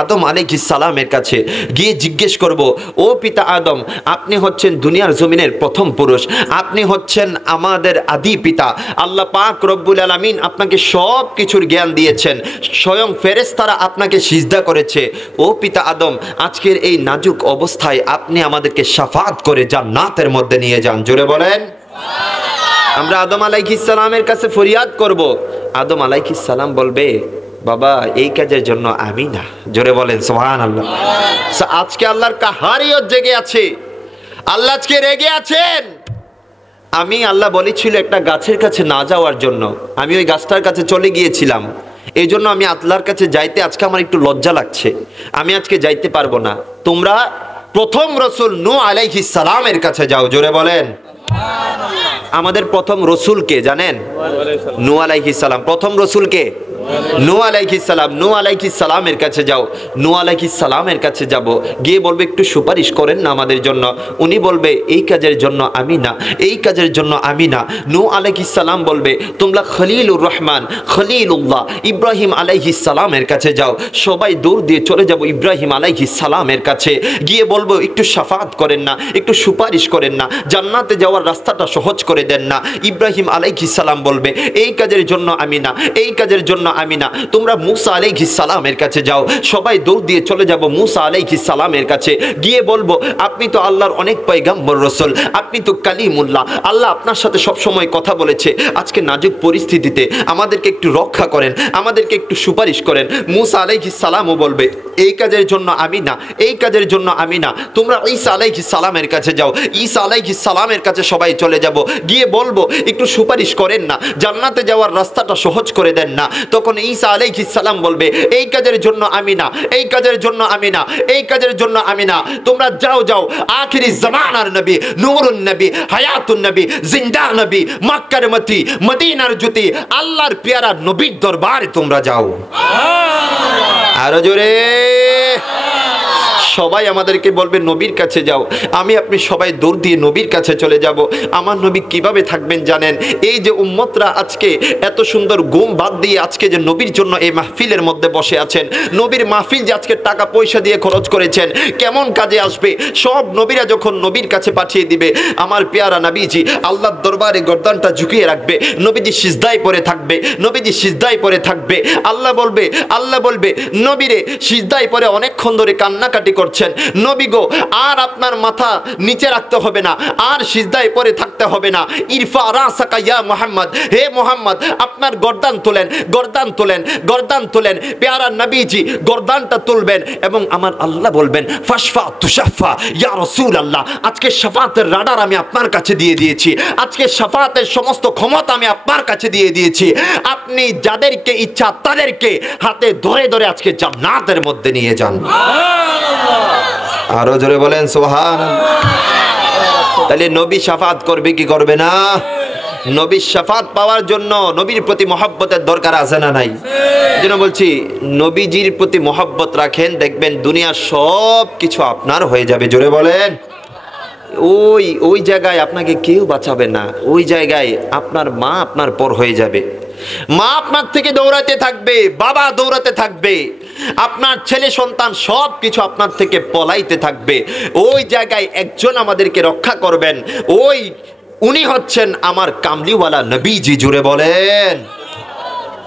আদম আলাইহিস সালামের কাছে, গিয়ে জিজ্ঞেস করব, ও পিতা আদম, আপনি হচ্ছেন দুনিয়ার জমিনের প্রথম পুরুষ, আপনি হচ্ছেন আমাদের আদি পিতা, আল্লাহ পাক রব্বুল আলামিন আপনাকে সব কিছুর জ্ঞান দিয়েছেন, স্বয়ং ফেরেশতারা আপনাকে সিজদা করেছে। ও পিতা আদম, আজকের এই নাজুক অবস্থায় আপনি আমাদেরকে শাফাআত করে জান্নাতের মধ্যে নিয়ে যান। জোরে বলেন। আমরা আদম আলাইহিস সালামের কাছে ফরিয়াদ করব। আদম আলাইহিস সালাম বলবে, বাবা এই কাজের জন্য আমি না। জোরে বলেন সুবহানাল্লাহ। আজকে আল্লাহর কাহারিয়ত জেগে আছে, আল্লাহ আজকে রেগে আছেন। আমি আল্লাহ বলেছিল একটা গাছের কাছে না যাওয়ার জন্য, আমি ওই গাছটার কাছে চলে গিয়েছিলাম। এই জন্য আমি আল্লাহর কাছে যাইতে আজকে আমার একটু লজ্জা লাগছে, আমি আজকে যাইতে পারবো না। তোমরা প্রথম রসুল নূহ আলাইহিস সালামের কাছে যাও, জোরে বলেন। আমাদের প্রথম রসুল কে জানেন? নূহ আলাইহিস সালাম। প্রথম রসুল কে? নূহ আলাইহিস সালাম। নূহ আলাইহিস সালামের কাছে যাও। নূহ আলাইহিস সালামের কাছে যাব, গিয়ে বলবে একটু সুপারিশ করেন না আমাদের জন্য। উনি বলবে এই কাজের জন্য আমি না, এই কাজের জন্য আমি না। নূহ আলাইহিস সালাম বলবে তোমরা খলিলুর রহমান, খলিলুল্লাহ ইব্রাহিম আলাইহিস সালামের কাছে যাও। সবাই দৌড় দিয়ে চলে যাব ইব্রাহিম আলাইহিস সালামের কাছে, গিয়ে বলবো একটু শাফাত করেন না, একটু সুপারিশ করেন না, জান্নাতে যাওয়ার রাস্তাটা সহজ করে দেন না। ইব্রাহিম আলাইহিস সালাম বলবে এই কাজের জন্য আমি না, এই কাজের জন্য আমি না। তোমরা মূসা আলাইহিস সালামের কাছে যাও। সবাই দৌড় দিয়ে চলে যাব মূসা আলাইহিস সালামের কাছে, গিয়ে বলবো আপনি তো আল্লাহর অনেক পয়গম্বর রাসূল, আপনি তো কালিমুল্লাহ, আল্লাহ আপনার সাথে সব সময় কথা বলেছে। আজকে নাজুক পরিস্থিতিতে আমাদেরকে একটু রক্ষা করেন, আমাদেরকে একটু সুপারিশ করেন। মূসা আলাইহিস সালামও বলবে এই কাজের জন্য আমি না, এই কাজের জন্য আমি না। তোমরা ঈসা আলাইহিস সালামের কাছে যাও। ঈসা আলাইহিস সালামের কাছে সবাই চলে যাব, গিয়ে বলবো একটু সুপারিশ করেন না, জান্নাতে যাওয়ার রাস্তাটা সহজ করে দেন না। তখন ঈসা আলাইহিস সালাম বলবে এই কাজের জন্য আমি না, এই কাজের জন্য আমি না, এই কাজের জন্য আমি না। তোমরা যাও যাও, আখিরি জামানার নবী, নূরুন নবী, হায়াতুন নবী, জিন্দা নবী, মক্কার মতি, মদিনার জ্যোতি, আল্লাহর পেয়ারা নবীর দরবারে তোমরা যাও। আরো জোরে। সবাই আমাদেরকে বলবে নবীর কাছে যাও। আমি আপনি সবাই দৌড় দিয়ে নবীর কাছে চলে যাব। আমার নবী কিভাবে থাকবেন জানেন? এই যে উম্মতরা আজকে এত সুন্দর ঘুম বাদ দিয়ে আজকে যে নবীর জন্য এই মাহফিলের মধ্যে বসে আছেন, নবীর মাহফিল যে আজকে টাকা পয়সা দিয়ে খরচ করেছেন, কেমন কাজে আসবে? সব নবীরা যখন নবীর কাছে পাঠিয়ে দিবে, আমার পেয়ারা নবীজি আল্লাহর দরবারে গর্দানটা ঝুঁকিয়ে রাখবে, নবীজি সিজদায় পড়ে থাকবে, নবীজি সিজদায় পড়ে থাকবে। আল্লাহ বলবে নবীরে সিজদায় পড়ে অনেকক্ষণ ধরে কান্নাকাটি করছেন, নবী গো আর আপনার মাথা নিচে রাখতে হবে না, আর সিজদায় পড়ে থাকতে হবে না। ইরফা রাসাকা ইয়া মুহাম্মদ, হে মুহাম্মদ আপনার গর্দান তোলেন, গর্দান তোলেন, গর্দান তোলেন। পেয়ারা নবীজি গর্দানটা তুলবেন এবং আমার আল্লাহ বলবেন ফাশফা তুশাফা ইয়া রাসূলুল্লাহ, আজকে শাফাতের রাডার আমি আপনার কাছে দিয়ে দিয়েছি, আজকে শাফাতের সমস্ত ক্ষমতা আমি আপনার কাছে দিয়ে দিয়েছি। আপনি যাদেরকে ইচ্ছা তাদেরকে হাতে ধরে ধরে আজকে জান্নাতের মধ্যে নিয়ে যান। আরো জোরে বলেন সুবহানাল্লাহ। তাহলে নবী শাফাত করবে কি করবে না? নবীর শাফাত পাওয়ার জন্য নবীর প্রতি মহব্বতের দরকার আছে না নাই? যেন বলছি নবীজির প্রতি মহব্বত রাখেন, দেখবেন দুনিয়ার সব কিছু আপনার হয়ে যাবে। জোরে বলেন। ওই জায়গায় আপনাকে কেউ বাঁচাবে না, ওই জায়গায় আপনার মা আপনার পর হয়ে যাবে। মা আপনার থেকে দৌড়াতে থাকবে, বাবা দৌড়াতে থাকবে, আপনার ছেলে সন্তান সব কিছু আপনার থেকে পলাইতে থাকবে। ওই জায়গায় একজন আমাদেরকে রক্ষা করবেন, উনি হচ্ছেন আমার কামলিওয়ালা নবীজি। জুড়ে বলেন।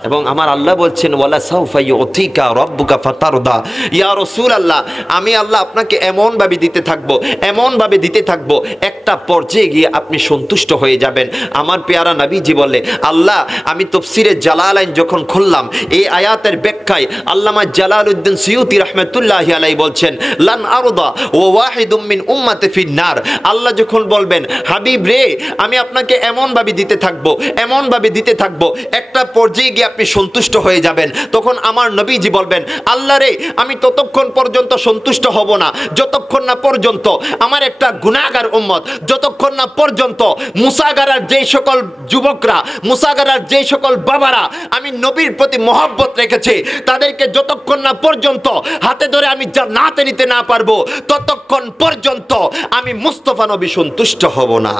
এবং আমার আল্লাহ বলছেন ওয়ালা সাউফা ইউতিকা রাব্বুকা ফাতারদা, ইয়া রাসূলুল্লাহ আমি আল্লাহ আপনাকে এমন ভাবে দিতে থাকবো, এমন ভাবে দিতে থাকবো, একটা পর্যায়ে গিয়ে আপনি সন্তুষ্ট হয়ে যাবেন। আমার পেয়ারা নবীজি বলে আল্লাহ আমি তাফসীরে জালালাইন যখন খুললাম, এই আয়াতের ব্যাখ্যায় আল্লামা জালালউদ্দিন সুয়ুতী রাহমাতুল্লাহি আলাইহি বলছেন লান আরদা ওয়া ওয়াহিদুম মিন উম্মতি ফিন্নার। আল্লাহ যখন বলবেন হাবিব রে আমি আপনাকে এমন ভাবে দিতে থাকবো, এমন ভাবে দিতে থাকবো, একটা পর্যায়ে গিয়ে আপনি সন্তুষ্ট হয়ে যাবেন। তখন আমার নবীজি বলবেন আল্লাহ রে আমি ততক্ষণ পর্যন্ত সন্তুষ্ট হব না যতক্ষণ না পর্যন্ত আমার একটা গুনাহগার উম্মত, যতক্ষণ না পর্যন্ত মুসাগারার যেই সকল যুবকরা, মুসাগারার যেই সকল বাবারা আমি নবীর প্রতি মহব্বত রেখেছে, তাদেরকে যতক্ষণ না পর্যন্ত হাতে ধরে আমি জান্নাতে নিতে না পারবো, ততক্ষণ পর্যন্ত আমি মুস্তাফা নবী সন্তুষ্ট হব না।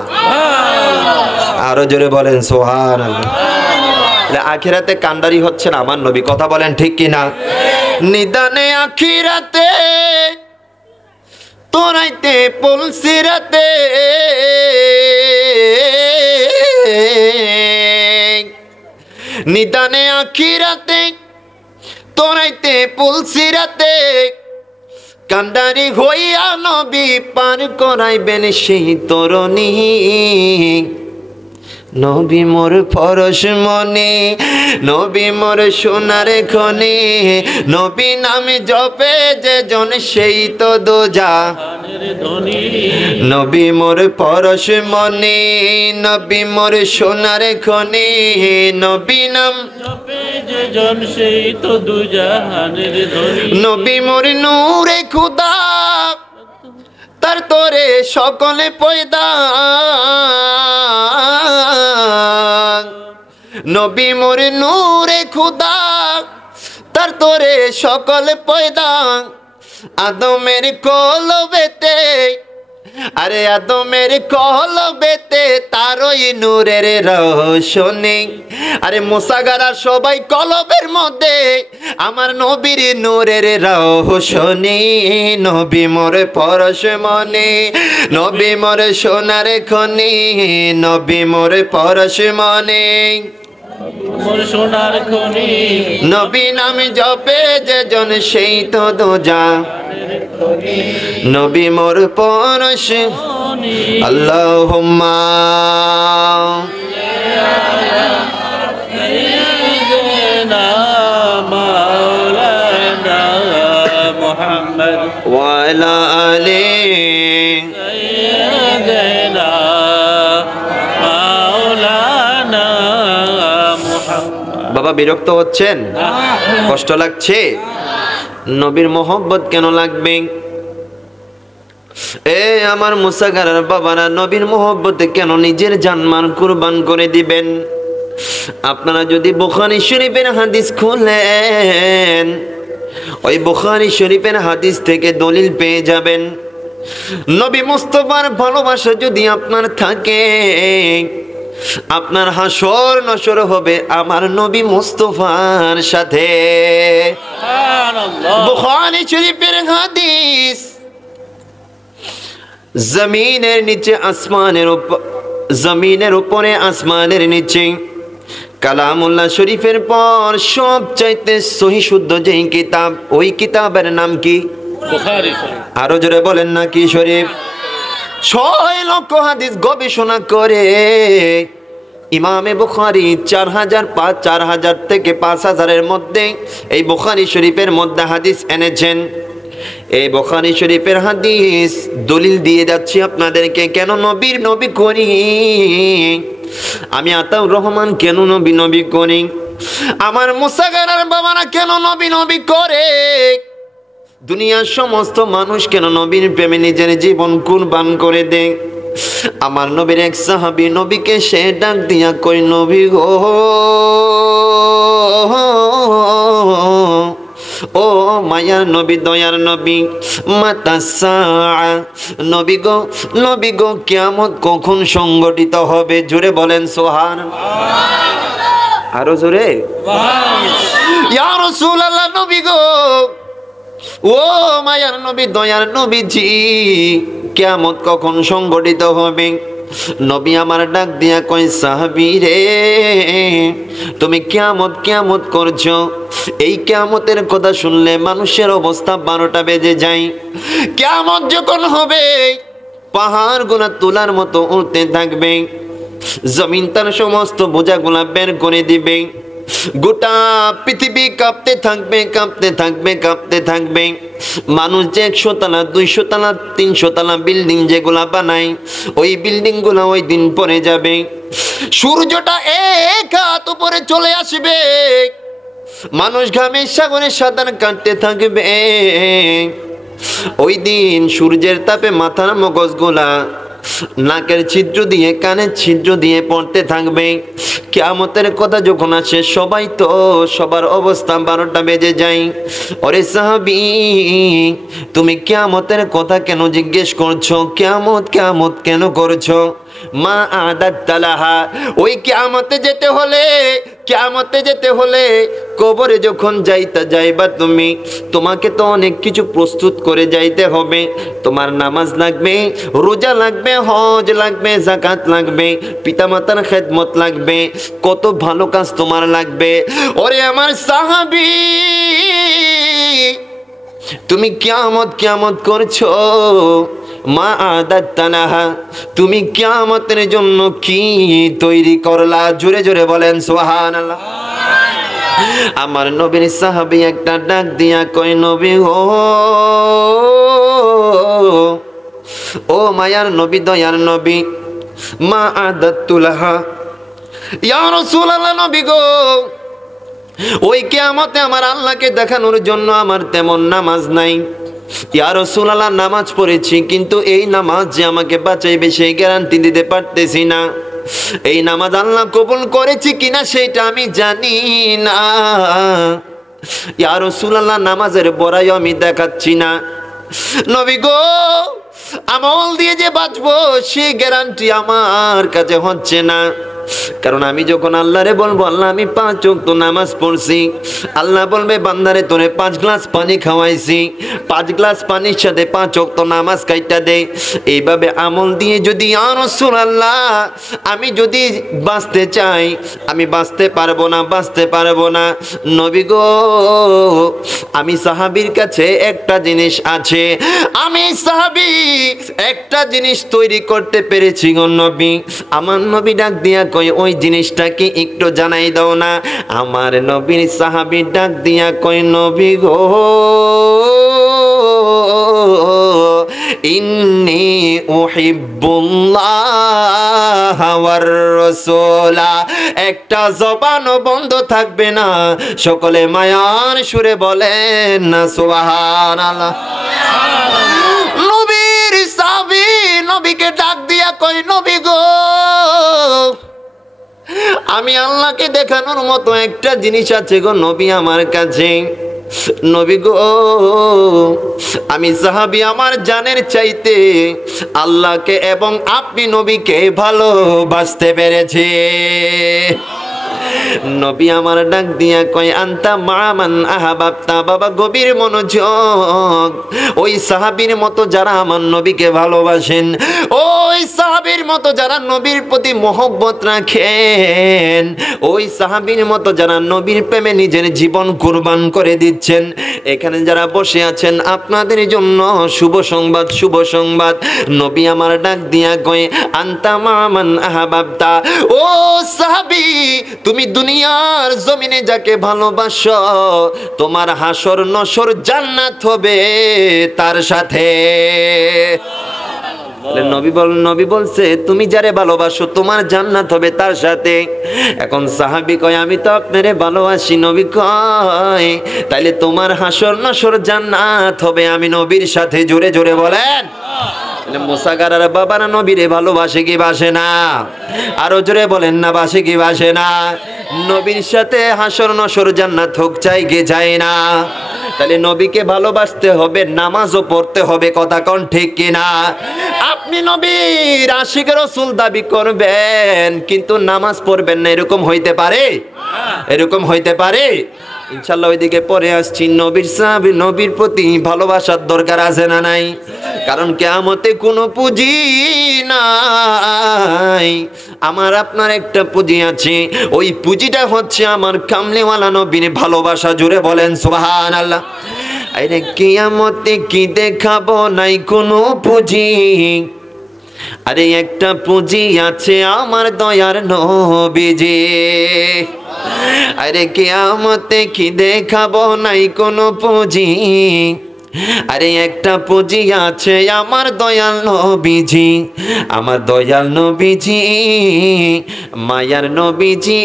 আরো জোরে বলেন সুবহানাল্লাহ। আখিরাতে কান্ডারি হচ্ছেন আমার নবী, কথা বলেন ঠিক কিনা? নিদানে আখিরাতে তোরাইতে পুলসিরাতে, নিদানে আখিরাতে তোরাইতে পুলসিরাতে, কান্ডারি হইয়া নবী পার করাইবেন সেই তরণী। নবী মোর পরশ মনে, নবী মোর সোনার খনি, নবী নামে জপে যে জন সেই তো দোজা। নবী মোর পরশ মনে, নবী মোর সোনার খনি, নবী নাম জপে যে জন সেই তো দুজাহানের ধনী। নবী মোর নূরে খুদা তার তোরে সকলে পয়দা। নবী মোর নূরে খুদা তার তোরে সকলে পয়দা। আদমের কলবেতে, আরে আদমের কলবেতে তারই নূরের রোশনী। আরে মুসাগারা সবাই কলবের মধ্যে আমার নবীর নূরের রোশনী। নবী মোর পরশমণি, নবী মোর সোনার খনি, নবী মোর পরশমণি, মোর সোনার খনি। নবী নাম জপে যে জন সেই তো দোজা। নবী মোর পরশ আল্লাহুম্মা সাইয়্যিদানা মাওলানা মুহাম্মদ ওয়া আলা আলি। সাইয়্যিদানা মাওলানা মুহাম্মদ। বাবা বিরক্ত হচ্ছেন? কষ্ট লাগছে? নবীর মোহব্বত কেন লাগবে? এ আমার মুসাগারার বাবারা, নবীর মোহব্বতে কেন নিজের জানমাল কুরবান করে দিবেন? আপনারা যদি বুখারী শরীফের হাদিস খুলেন, ওই বুখারী শরীফের হাদিস থেকে দলিল পেয়ে যাবেন। নবী মুস্তাফার ভালোবাসা যদি আপনার থাকে, আপনার হাসর নসর হবে আমার নবী মুস্তাফার সাথে। সুবহানাল্লাহ। বুখারী শরীফের হাদিস। জমিনের নিচে আসমানের উপর, জমিনের উপরে আসমানের নিচে কালামুল্লাহ শরীফের পর সবচাইতে সহি শুদ্ধ যেই কিতাব, ওই কিতাবের নাম কি? বুখারী শরীফ। আরো জোরে বলেন না কি শরীফ? 6 লক্ষ হাদিস গবেষণা করে ইমামে বুখারী 4000 থেকে 5000-এর মধ্যে এই বুখারী শরীফের মধ্যে হাদিস এনেছেন। এই বুখারী শরীফের হাদিস দলিল দিয়ে যাচ্ছি আপনাদেরকে। কেন নবীর নবী করি? আমি আতাউর রহমান কেন নবী নবী করি? আমার মুসাগারার বাবারা কেন নবী নবী করে? দুনিয়ার সমস্ত মানুষ কেন নবীর প্রেমে নিজের জীবন কুরবান করে দেয়? আমার নবীর এক সাহাবী নবীকে সে ডাক দিয়া কই, নবী গো, ও মায়ার নবী, দয়ার নবী, মাতাসা নবী গো, নবী গো, কিয়ামত কখন সংগঠিত হবে? জোরে বলেন সুবহানাল্লাহ। আরো জোরে। ইয়া রাসূলুল্লাহ, নবী গো, ও মায়ার নবী, দয়ার নবীজি, কিয়ামত কখন সংগঠিত হবে? নবী আমার ডাক দিয়া কই, সাহাবী রে, তুমি কিয়ামত কিয়ামত করছো। এই কিয়ামতের কথা শুনলে মানুষের অবস্থা 12টা বেজে যায়। কিয়ামত যখন হবে পাহাড়গুলা তুলার মতো উঠতে থাকবে, জমিন তার সমস্ত বোঝাগুলা বের করে দিবে, গোটা পৃথিবী কাঁপতে থাকবে, কাঁপতে থাকবে, কাঁপতে থাকবে। মানুষ যে 100 তলা 200 তলা 300 তলা বিল্ডিং যেগুলা বানায়, ওই বিল্ডিং গুলা ওই দিন পরে যাবে। সূর্যটা এক হাত উপরে চলে আসবে, মানুষ ঘামে সাগরে সাঁতার কাটতে থাকবে। ওই দিন সূর্যের তাপে মাথার মগজগুলা নাকের ছিদ্র দিয়ে, কানের ছিদ্র দিয়ে পড়তে থাকবে। কিয়ামতের কথা যখন আসে সবাই তো সবার অবস্থা 12টা বেজে যায়। ওরে সাহাবী, তুমি কিয়ামতের কথা কেন জিজ্ঞেস করছো? কিয়ামত কিয়ামত কেন করছো? মা আদাত্তালাহা, ওই কিয়ামতে যেতে হলে, কিয়ামতে যেতে হলে কবরে যখন যাইবা তুমি, তোমাকে তো অনেক কিছু প্রস্তুত করে যাইতে হবে। তোমার নামাজ লাগবে, রোজা লাগবে, হজ লাগবে, যাকাত লাগবে, পিতামাতার খেদমত লাগবে, কত ভালো কাজ তোমার লাগবে। ওরে আমার সাহাবী, তুমি কিয়ামত কিয়ামত করছো, মা আদাত্তালাহা, তুমি কিয়ামতের জন্য কি তৈরি করলা? জোরে জোরে বলেন সুবহানাল্লাহ। আমার নবীর সাহাবী একটা ডাক দিয়া কই, নবী ও মায়ার নবী, দয়ার নবী, মা আদাত্তুলাহা, ইয়া রাসূলুল্লাহ, নবী গো, ওই কিয়ামতে আমার আল্লাহকে দেখানোর জন্য আমার তেমন নামাজ নাই। ইয়া রাসূলুল্লাহ, নামাজ পড়েছি কিন্তু এই নামাজ যে আমাকে বাঁচাইবে সেই গ্যারান্টি দিতে পারতেছি না। এই নামাজ আল্লাহ কবুল করেছি কিনা সেটা আমি জানি না। ইয়া রাসূলুল্লাহ, নামাজের বড়াই আমি দেখাচ্ছি না। নবী গো, আমল দিয়ে যে বাঁচবো সেই গ্যারান্টি আমার কাছে হচ্ছে না। কারণ আমি যখন আল্লাহরে বলবো আল্লাহ আমি 5 ওয়াক্ত নামাজ পড়ছি, আল্লাহ বলবে বান্দারে তোরে 5 গ্লাস পানি খাওয়াইছি, 5 গ্লাস পানির সাথে 5 ওয়াক্ত নামাজ কাইটা দে। এইভাবে আমল দিয়ে যদি ইয়া রাসূলুল্লাহ আমি যদি বাঁচতে চাই, আমি বাঁচতে পারবো না, বাঁচতে পারবো না। নবী গো, আমি সাহাবীর কাছে একটা জিনিস আছে, আমি সাহাবী একটা জিনিস তৈরি করতে পেরেছি গো নবী। আমার নবী ডাক দিয়া কই, ওই জিনিসটা কি একটু জানাই দাও না। আমার নবীর সাহাবী ডাক দিয়া কই, নবী গো, ইন্নী উহিব্বুল্লাহ ওয়ার রাসূলা। একটা জবানও বন্ধ থাকবে না, সকলে মায়ার সুরে বলেন না সুবহানাল্লাহ। নবীর সাহাবী নবীকে ডাক দিয়া কই, নবী গো, আমি আল্লাহকে দেখানোর মতো একটা জিনিস আছে গো নবী আমার কাছে। নবী গো, আমি সাহাবী আমার জানের চাইতে আল্লাহকে এবং আপনি নবীকে ভালোবাসতে পেরেছি। নবী আমার ডাক দিয়া কয়, আনতা মামান আহাবাবতা। বাবা, গভীর মনোযোগ। ওই সাহাবীর মতো যারা আমার নবীকে ভালোবাসেন, ওই সাহাবীর মতো যারা নবীর প্রতি মহব্বত রাখেন, ওই সাহাবীর মতো যারা নবীর প্রেমে নিজের জীবন কুরবান করে দিচ্ছেন, এখানে যারা বসে আছেন আপনাদের জন্য শুভ সংবাদ, শুভ সংবাদ। নবী আমার ডাক দিয়া কয়, আনতা মামান আহাবাবতা। ও সাহাবী, তুমি দুনিয়ার জমিনে যাকে ভালোবাসো, তোমার হাসর নসর জান্নাত হবে তার সাথে। নবী বলছে তুমি যারে ভালোবাসো তোমার জান্নাত হবে তার সাথে। এখন সাহাবী কয়, আমি তো আপনারে ভালোবাসি। নবী কয়, তাইলে তোমার হাসর নসর জান্নাত হবে আমি নবীর সাথে। জোরে জোরে বলেন। মুসাগারার বাবারা নবীরে ভালোবাসে কি বাসে না? আরো জোরে বলেন না, বাসে কি বাসে না? নবীর সাথে হাসর নসর জান্নাত হোক চাই কে চায় না? তাহলে নবীকে ভালোবাসতে হবে, নামাজও পড়তে হবে। কথা কোন ঠিক কিনা? আপনি নবীর আশিক রাসূল দাবি করবেন কিন্তু নামাজ পড়বেন না, এরকম হইতে পারে? এরকম হইতে পারে? ইনশাআল্লাহ ওইদিকে পরে আসছি। নবীর সাহাবী নবীর প্রতি ভালোবাসার দরকার আছে না নাই? কারণ কিয়ামতে কোনো পুঁজি নাই, আমার আপনার একটা পুঁজি আছে। ওই পুঁজিটা হচ্ছে আমার কামলিওয়ালা নবীর ভালোবাসা। জুড়ে বলেন সুবহানাল্লাহ। আরে কিয়ামতে কি দেখাবো, নাই কোনো পুঁজি। আরে একটা পুঁজি আছে আমার দয়ার নবীজি। আরে কিয়ামতে কি দেখাবো, নাই কোনো পুঁজি। আরে একটা পুঁজি আছে আমার দয়াল নবীজি, আমার দয়াল নবীজি, মায়ার নবীজি,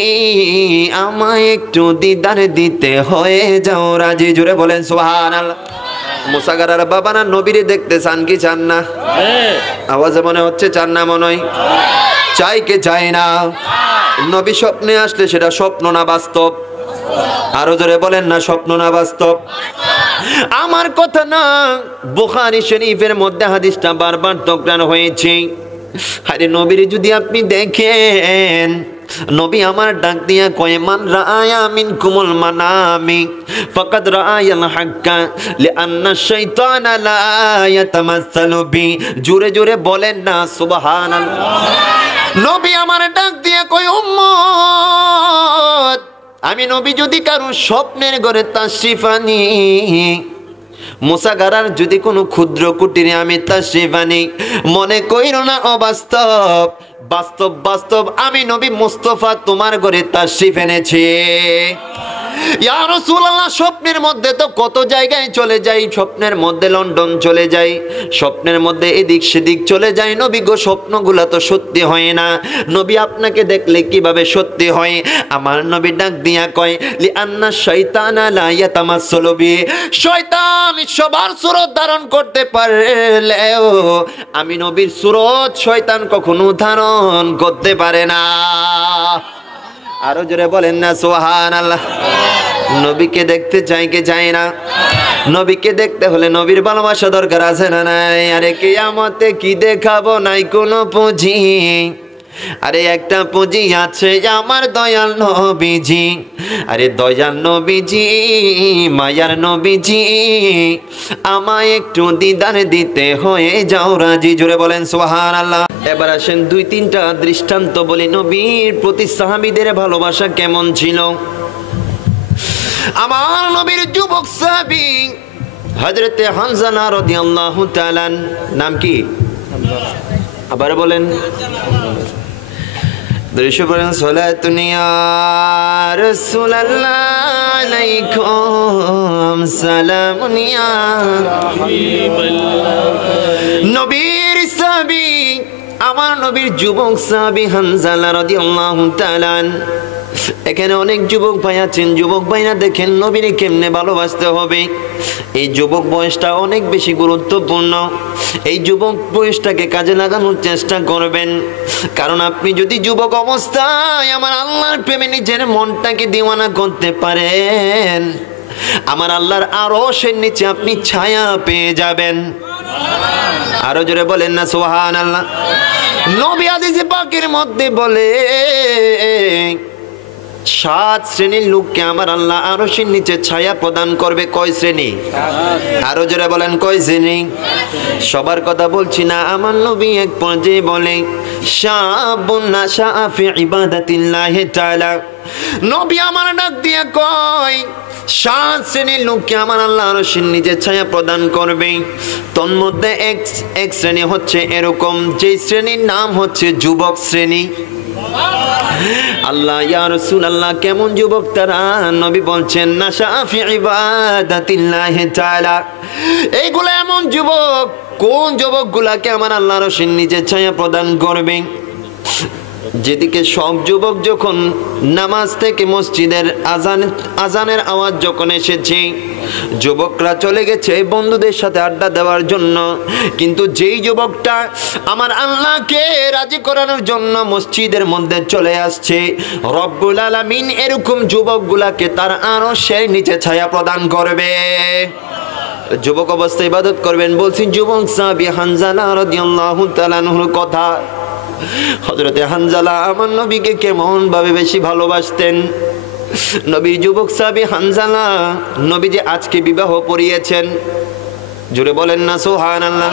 আমায় একটু দিদার দিতে হয়ে যাও রাজি। জুড়ে বলেন সুবহানাল্লাহ। মুসাগারার বাবারা নবীরে দেখতে চান কি চান না? আওয়াজে মনে হচ্ছে চান না, মনে হয় চাই কে চায় না? নবী স্বপ্নে আসলে সেটা স্বপ্ন না বাস্তব? আরো জোরে বলেন না, স্বপ্ন না বাস্তব? আমার কথা না, বুখারী শরীফের মধ্যে হাদিসটা বারবার টকরানো হয়েছে। আরে নবীর যদি আপনি দেখেন, নবী আমার ডাক দিয়া কয়, মান রাআয়া মিনকুমুল মানামি ফাকাদ রাআয়াল হাক্কা লিআন্না শাইতানা লা ইয়াতামাসসালু বি। জোরে জোরে বলেন না সুবহানাল্লাহ। নবী আমার ডাক দিয়া কয়, উম্মত, আমি নবী যদি কারো স্বপ্নের ঘরে তাশরিফ আনি, মুসাগারার যদি কোনো ক্ষুদ্র কুটিরে আমি তাশরিফ আনি, মনে কইরো না অবাস্তব, বাস্তব বাস্তব আমি নবী মুস্তাফা তোমার ঘরে তাশরিফ এনেছি। ইয়া রাসূলুল্লাহ, স্বপ্নের মধ্যে তো কত জায়গায় চলে যাই, স্বপ্নের মধ্যে লন্ডন চলে যাই, স্বপ্নের মধ্যে এদিক সেদিক চলে যাই, নবী গো স্বপ্নগুলো তো সত্যি হয় না। নবী আপনাকে দেখলে কিভাবে সত্যি হয়? আমার নবী ডাক দিয়া কয়, লি আন্না শাইতানা লা ইয়াতামাসসালু বি, শয়তান সবার সুরত ধারণ করতে পারলেও আমি নবীর সুরত শয়তান কখনো ধারণ করতে পারে না। আরো জোরে বলেন না সুবহানাল্লাহ। নবীকে দেখতে চাই কে চাই না? নবীকে দেখতে হলে নবীর ভালোবাসা দরকার আছে না নাই? আরে কিয়ামতে কি দেখাবো, নাই কোনো পুঁজি, আরে একটা পুঁজি আছে আমার দয়াল নবীজি। আরে দয়াল নবীজি, মায়ার নবীজি, আমায় একটু দিদার দিতে হয়ে যাও রাজি। জোরে বলেন সুবহানাল্লাহ। এবার আসেন দুই তিনটা দৃষ্টান্ত বলি নবীর প্রতি সাহাবীদের ভালোবাসা কেমন ছিল। আমার নবীর যুবক সাহাবী হযরতে হানজালা রাদিয়াল্লাহু তাআলা, নাম কি? আবার বলেন। দৃশ্য পড়েন, সালাতুন ইয়া রাসূলুল্লাহ আলাইকুম সালামুন ইয়া হাবিবাল্লাহ। নবীর সাহাবী, আমার নবীর যুবক সাহাবী হানজালা রাদিয়াল্লাহু তাআলা। এখানে অনেক যুবক ভাই আছেন, যুবক ভাইরা দেখেন নবীর কেমনে ভালোবাসতে হবে। এই যুবক বয়সটা অনেক বেশি গুরুত্বপূর্ণ। এই যুবক বয়সটাকে কাজে লাগানোর চেষ্টা করবেন, কারণ আপনি যদি যুবক অবস্থায় আমার আল্লাহর প্রেমে নিজের মনটাকে দিওয়ানা করতে পারেন, আমার আল্লাহর আরশের নিচে আপনি ছায়া পেয়ে যাবেন। আরো জোরে বলেন না সুবহানাল্লাহ। নবী হাদিসে পাকের মধ্যে বলে 7 শ্রেণীর লোককে আমার আল্লাহ আরশের নিচে ছায়া প্রদান করবে। কয় শ্রেণী? আরো জোরে বলেন কয় শ্রেণী? সবার কথা বলছি না। আমার নবী এক পর্যায়ে বলে, শাবুন নাশা ফি ইবাদাতিল্লাহি তাআলা। নবী আমার ডাক দিয়া কয়, 7 শ্রেণীর লোককে আমার আল্লাহ আরশের নিচে ছায়া প্রদান করবে। তন্মধ্যে এক শ্রেণী হচ্ছে এরকম, যে শ্রেণীর নাম হচ্ছে যুবক শ্রেণী। আল্লাহ, ইয়া রাসূলুল্লাহ, কেমন যুবক তারা? নবী বলছেন, নাশা ফি ইবাদাতিল্লাহি তাআলা। এইগুলো এমন যুবক, কোন যুবকগুলাকে আমার আল্লাহ আরশের নিচে ছায়া প্রদান করবে? যেদিকে সব যুবক যখন নামাজ থেকে মসজিদের আজানের আওয়াজ যখন এসেছে, যুবকরা চলে গেছে বন্ধুদের সাথে আড্ডা দেওয়ার জন্য, কিন্তু যেই যুবকটা আমার আল্লাহকে রাজি করানোর জন্য মসজিদের মধ্যে চলে আসছে, রব্বুল আলামিন এরকম যুবকগুলাকে তার আরশের নিচে ছায়া প্রদান করবে। যুবক অবস্থায় ইবাদত করবেন। বলছি যুবক সাহাবী হানজালা রাদিয়াল্লাহু তাআলা আনহুর কথা। হযরতে হানজালা আমার নবীকে কেমন ভাবে বেশি ভালোবাসতেন। নবী যুবক সাহাবী হানজালা নবীজি আজকে বিবাহ পড়িয়েছেন। জোরে বলেন না সুবহানাল্লাহ।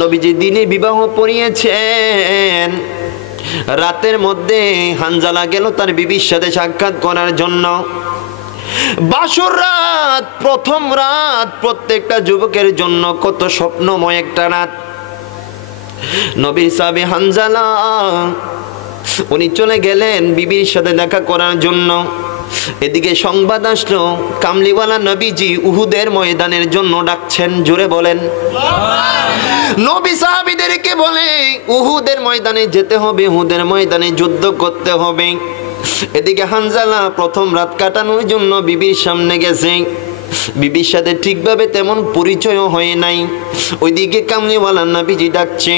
নবীজি দিনে বিবাহ পড়িয়েছেন। রাতের মধ্যে হানজালা গেল তার বিবির সাথে সাক্ষাৎ করার জন্য। বাসর রাত, প্রথম রাত প্রত্যেকটা যুবকের জন্য কত স্বপ্নময় একটা রাত। নবীর সাহাবী হানজালা উনি চলে গেলেন বিবির সাথে দেখা করার জন্য। এদিকে সংবাদ আসলো কামলিওয়ালা নবীজি উহুদের ময়দানের জন্য ডাকছেন। জোরে বলেন। নবী সাহাবীদেরকে বলে উহুদের ময়দানে যেতে হবে, উহুদের ময়দানে যুদ্ধ করতে হবে। এদিকে হানজালা প্রথম রাত কাটানোর জন্য বিবির সামনে গেছে। বিবির সাথে ঠিকভাবে তেমন পরিচয়ও হয় নাই। ওইদিকে কামলিওয়ালা নবীজি ডাকছে।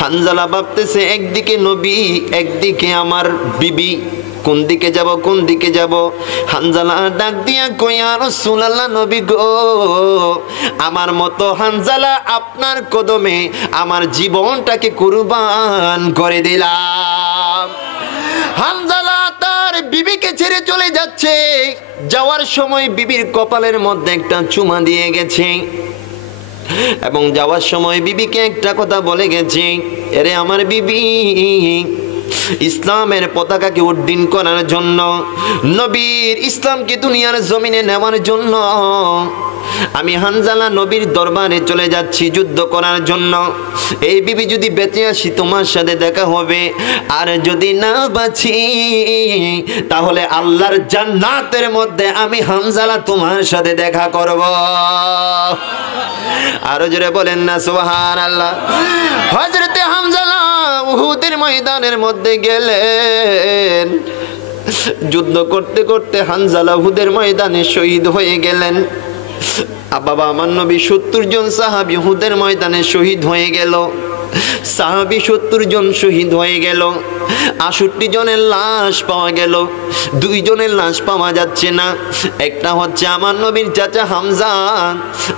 হানজালা ভাবতেছে একদিকে নবী, একদিকে আমার বিবি, কোন দিকে যাব কোন দিকে যাব? হানজালা ডাক দিয়া কই, ইয়া রাসূলুল্লাহ, নবী গো, আমার মতো হানজালা আপনার কদমে আমার জীবনটাকে কুরবান করে দিলাম। হানজালা তার বিবিকে ছেড়ে চলে যাচ্ছে। যাওয়ার সময় বিবির কপালের মধ্যে একটা চুমা দিয়ে গেছে এবং যাওয়ার সময় বিবিকে একটা কথা বলে গেছে, এরে আমার বিবি, ইসলামের পতাকাকে উড্ডীন করার জন্য, নবীর ইসলামকে দুনিয়ার জমিনে নেওয়ার জন্য আমি হানজালা নবীর দরবারে চলে যাচ্ছি যুদ্ধ করার জন্য। এই বিবি যদি বেঁচে আসি তোমার সাথে দেখা হবে, আর যদি না বাঁচি তাহলে আল্লাহর জান্নাতের মধ্যে আমি হানজালা তোমার সাথে দেখা করব। আরো জোরে বলেন না সুবহানাল্লাহ। হযরতে হানজালা উহুদের ময়দানের মধ্যে গেলেন। যুদ্ধ করতে করতে হানজালা উহুদের ময়দানে শহীদ হয়ে গেলেন। বাবা আমার নবী 70 জন সাহাবী উহুদের ময়দানে শহীদ হয়ে গেল। সাহাবী 70 জন শহীদ হয়ে গেল। 68 জনের লাশ পাওয়া গেল। 2 জনের লাশ পাওয়া যাচ্ছে না। একটা হচ্ছে আমার নবীর চাচা হামজা,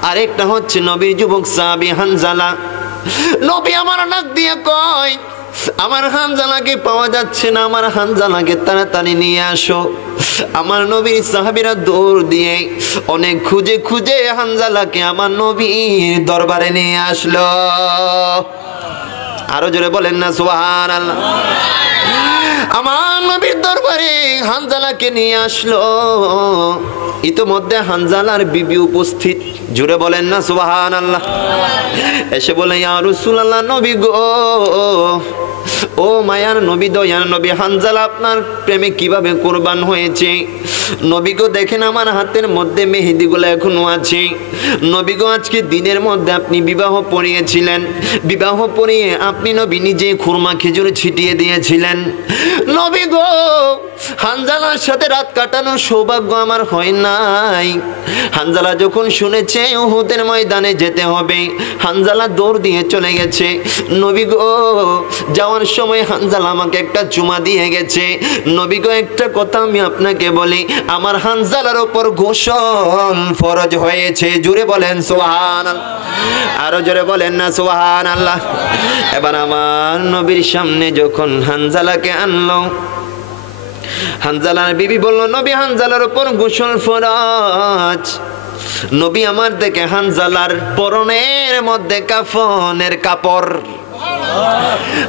আর একটা হচ্ছে নবীর যুবক সাহাবী হানজালা। নবী আমার নাক দিয়ে কয়, আমার হানজালাকে পাওয়া যাচ্ছে না, আমার হানজালাকে তাড়াতাড়ি নিয়ে আসো। আমার নবীর সাহাবীরা দৌড় দিয়ে অনেক খুঁজে খুঁজে হানজালাকে আমার নবীর দরবারে নিয়ে আসলো। আরো জোরে বলেন না সুবহানাল্লাহ। আমার নবীর দরবারে হানজালাকে নিয়ে আসলো। ইতোমধ্যে হানজালার বিবি উপস্থিত। জোরে বলেন না সুবহানাল্লাহ। এসে বলে, ইয়া রাসূলুল্লাহ, নবী গো, ও মায়ার নবী, দয়ার নবী, হানজালা আপনার প্রেমে কিভাবে কুরবান হয়েছে। নবী গো দেখেন আমার হাতের মধ্যে মেহেদিগুলো এখনো আছে। নবী গো আজকে দিনের মধ্যে আপনি বিবাহ পড়িয়েছিলেন, বিবাহ পড়িয়ে আপনি নবী নিজে খুরমা খেজুর ছিটিয়ে দিয়েছিলেন। নবী গো হানজালার সাথে রাত কাটানোর সৌভাগ্য আমার হয় নাই। হানজালা যখন শুনেছে উহুদের ময়দানে যেতে হবে, হানজালা দৌড় দিয়ে চলে গেছে। নবী গো যাওয়ার সময় হানজালা আমাকে একটা চুমা দিয়ে গেছে। নবী গো একটা কথা আমি আপনাকে বলি, আমার হানজালার উপর গোসল ফরজ হয়েছে। জোরে বলেন সুবহানাল্লাহ। আরো জোরে বলেন না সুবহানাল্লাহ। এবার আমার নবীর সামনে যখন হানজালাকে আনলো, হানজালার বিবি বলল, নবী হানজালার উপর গোসল ফরজ। নবী আমার দেখে হানজালার পরনের মধ্যে কাফনের কাপড়।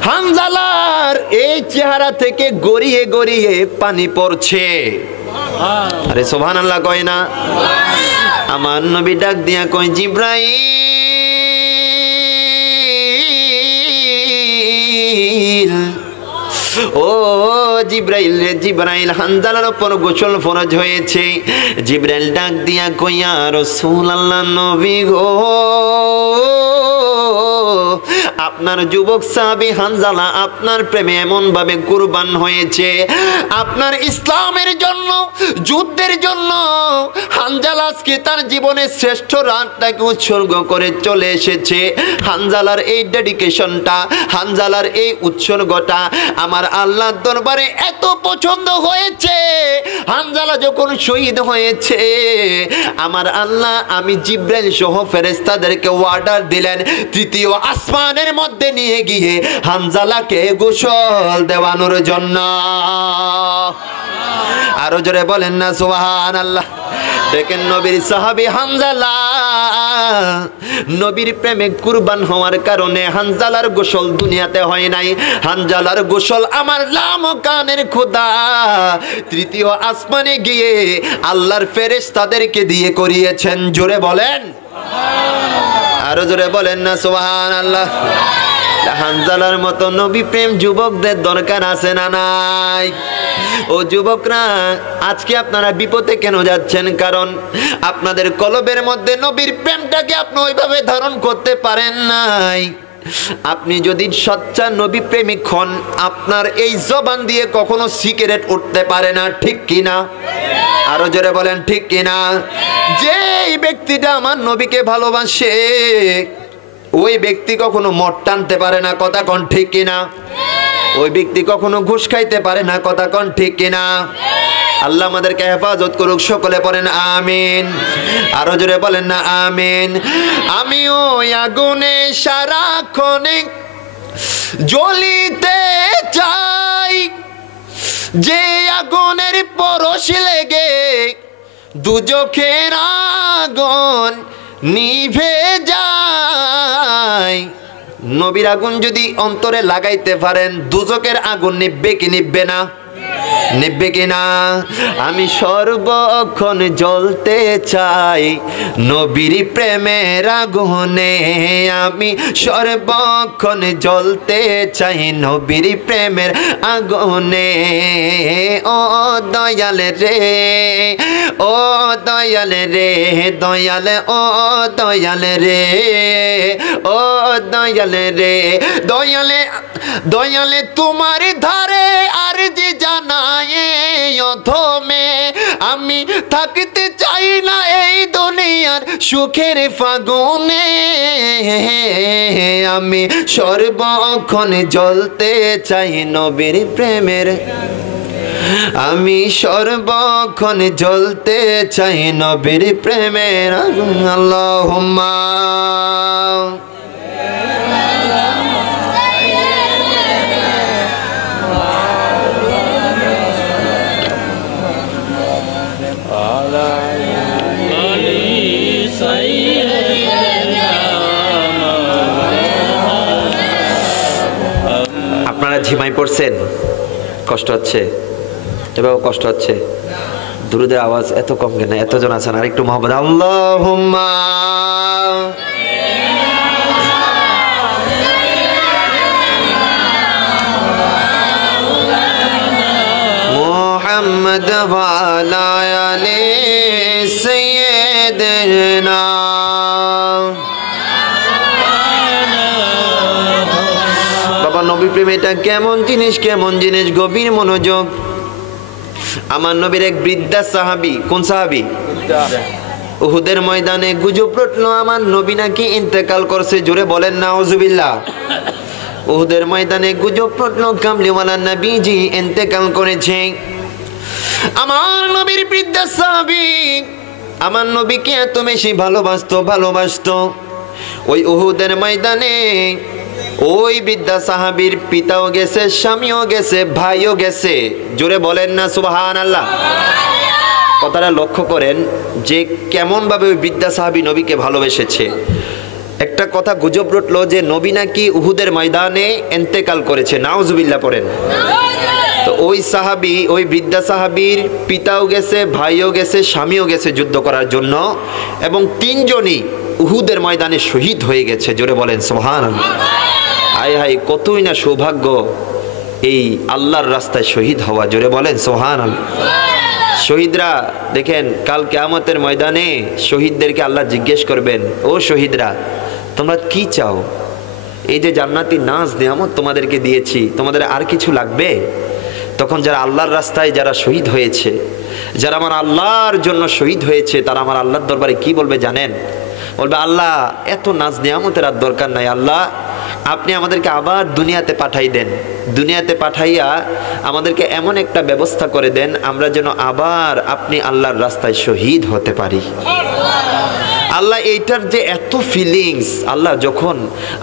হানজালার এই চেহারা থেকে গড়িয়ে গড়িয়ে পানি পড়ছে। আরে সুবহানাল্লাহ কয় না। আমার নবী ডাক দিয়া কয়, জিব্রাইল, ও জিব্রাইল রে জিব্রাইল, হানজালার উপর গোসল ফরজ হয়েছে। জিব্রাইল ডাক দিয়া কয়, ইয়া রাসূলুল্লাহ, নবী গো আপনার যুবক সাহাবী হানজালা আপনার প্রেমে এমন ভাবে কুরবান হয়েছে। আপনার ইসলামের জন্য, যুদ্ধের জন্য হানজালা আজকে তার জীবনের শ্রেষ্ঠ রাতটাকে উৎসর্গ করে চলে এসেছে। হানজালার এই ডেডিকেশনটা, হানজালার এই উৎসর্গটা আমার আল্লাহর দরবারে এত পছন্দ হয়েছে। হানজালা যখন শহীদ হয়েছে, আমার আল্লাহ আমি জিব্রাইল সহ ফেরেশতাদেরকে অর্ডার দিলেন তৃতীয় আসমানের মধ্যে নিয়ে গিয়ে হানজালাকে গোসল দেওয়ানোর জন্য। আরো জোরে বলেন না সুবহানাল্লাহ। দেখেন নবীর সাহাবী হানজালা নবীর প্রেমে কুরবান হওয়ার কারণে হানজালার গোসল দুনিয়াতে হয় নাই। হানজালার গোসল আমার লামকানের খোদা তৃতীয় আসমানে গিয়ে আল্লাহর ফেরেশতাদেরকে দিয়ে করিয়েছেন। জোরে বলেন, আরো জোরে বলেন না সুবহানাল্লাহ। হানজালার মতো নবী প্রেম যুবকদের দরকার আছে না নাই? ও যুবকরা, আজকে আপনারা বিপদে কেন যাচ্ছেন? কারণ আপনাদের কলবের মধ্যে নবীর প্রেমটাকে আপনি ওইভাবে ধারণ করতে পারেন নাই। আপনি যদি সচ্চা নবী প্রেমিক হন, আপনার এই জবান দিয়ে কখনো সিগারেট উঠতে পারে না, ঠিক কিনা? আরো জোরে বলেন ঠিক কিনা? যে ব্যক্তিটা আমার নবীকে ভালোবাসে ওই ব্যক্তি কখনো মদ টানতে পারে না, কথা কোন ঠিক কিনা? ওই ব্যক্তি কখনো ঘুষ খাইতে পারে না, কথা কোন ঠিক কিনা? আল্লাহ আমাদেরকে হেফাজত করুক, সকলে পড়েন আমিন। আরো জোরে বলেন না আমিন। আমি ওই আগুনে সারাক্ষণে জ্বলিতে চাই, যে আগুনের পরশ লেগে দুজখের আগুন নিভে যায়। নবীর আগুন যদি অন্তরে লাগাইতে পারেন, দুজকের আগুন নিভবে কি নিভবে না? নিভবে কিনা? আমি সর্বক্ষণ জ্বলতে চাই নবীর প্রেমের আগুনে, আমি সর্বক্ষণ জ্বলতে চাই নবীর প্রেমের আগুনে। ও দয়াল রে, ও দয়াল রে, দয়াল, ও দয়াল রে, ও দয়াল রে, দয়ালে দয়ালে তোমার ধারে আর যে জানায় অধমে, আমি থাকতে চাই না এই দুনিয়ার সুখের ফাগুনে, আমি সর্বক্ষণ জ্বলতে চাই নবীর প্রেমের, আমি সর্বক্ষণ জ্বলতে চাই নবীর প্রেমের আগুন। আল্লাহুম্মা আপনারা ঝিমাই পড়ছেন? কষ্ট হচ্ছে? এভাবে কষ্ট হচ্ছে? দুরুদের আওয়াজ এত কম কেন? এতজন আছেন, আর একটু মহব্বত। আল্লাহুম্মা মুহাম্মদ ওয়া আলা আলি সাইয়্যিদিনা। বাবা, নবী প্রেম এটা কেমন জিনিস, কেমন জিনিস? গভীর মনোযোগ। আমার নবীর এক বৃদ্ধা সাহাবী, কোন সাহাবী? উহুদের ময়দানে গুজব রটলো আমার নবী নাকি ইন্তেকাল করছে। জোরে বলেন নাউজুবিল্লাহ। উহুদের ময়দানে গুজব রটলো কামলিওয়ালা নবীজি ইন্তেকাল করেছে। আমার নবীর বৃদ্ধা সাহাবী আমার নবীকে এত বেশি ভালোবাসতো। ওই উহুদের ময়দানে ওই বৃদ্ধা সাহাবীর পিতাও গেছে, স্বামীও গেছে, ভাইও গেছে। জোরে বলেন না সুবহানাল্লাহ। কথাটা লক্ষ্য করেন যে কেমন ভাবে ওই বৃদ্ধা সাহাবী নবীকে ভালোবেসেছে। একটা কথা গুজব রটলো যে নবী নাকি উহুদের ময়দানে ইন্তেকাল করেছে। নাউজুবিল্লাহ পড়েন। তো ওই সাহাবী, ওই বৃদ্ধা সাহাবীর পিতাও গেছে, ভাইও গেছে, স্বামীও গেছে যুদ্ধ করার জন্য, এবং তিনজনই উহুদের ময়দানে শহীদ হয়ে গেছে। জোরে বলেন সুবহানাল্লাহ। হায় হায়, কতই না সৌভাগ্য এই আল্লাহর রাস্তায় শহীদ হওয়া। জোরে বলেন সুবহানাল্লাহ। শহীদরা দেখেন, কাল কিয়ামতের ময়দানে শহীদদেরকে আল্লাহ জিজ্ঞেস করবেন, ও শহীদরা তোমরা কি চাও? এই যে জান্নাতি নাজ নিয়ামত তোমাদেরকে দিয়েছি, তোমাদের আর কিছু লাগবে? তখন যারা আল্লাহর রাস্তায় যারা শহীদ হয়েছে, যারা আমার আল্লাহর জন্য শহীদ হয়েছে, তারা আমার আল্লাহর দরবারে কি বলবে জানেন? বলবে, আল্লাহ এত নাজ নিয়ামতের আর দরকার নাই, আল্লাহ আপনি আমাদেরকে আবার দুনিয়াতে পাঠাই দেন। দুনিয়াতে পাঠাইয়া আমাদেরকে এমন একটা ব্যবস্থা করে দেন আমরা যেন আবার আপনি আল্লাহর রাস্তায় শহীদ হতে পারি। আল্লাহ এইটার যে এত ফিলিংস, আল্লাহ যখন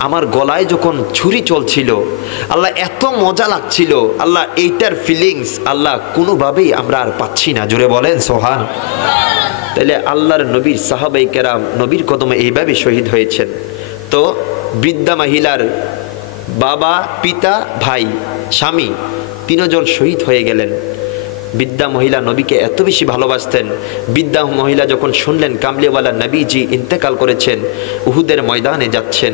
আমার গলায় যখন ছুরি চলছিল, আল্লাহ এত মজা লাগছিল, আল্লাহ এইটার ফিলিংস আল্লাহ কোনোভাবেই আমরা আর পাচ্ছি না। জোরে বলেন সুবহান। তাহলে আল্লাহর নবীর সাহাবায়ে কেরাম নবীর কদমে এইভাবে শহীদ হয়েছেন। তো বৃদ্ধা মহিলার বাবা, পিতা, ভাই, স্বামী তিনজন শহীদ হয়ে গেলেন। বৃদ্ধা মহিলা নবীকে এত বেশি ভালোবাসতেন। বৃদ্ধা মহিলা যখন শুনলেন কামলিওয়ালা নবীজি ইন্তেকাল করেছেন, উহুদের ময়দানে যাচ্ছেন,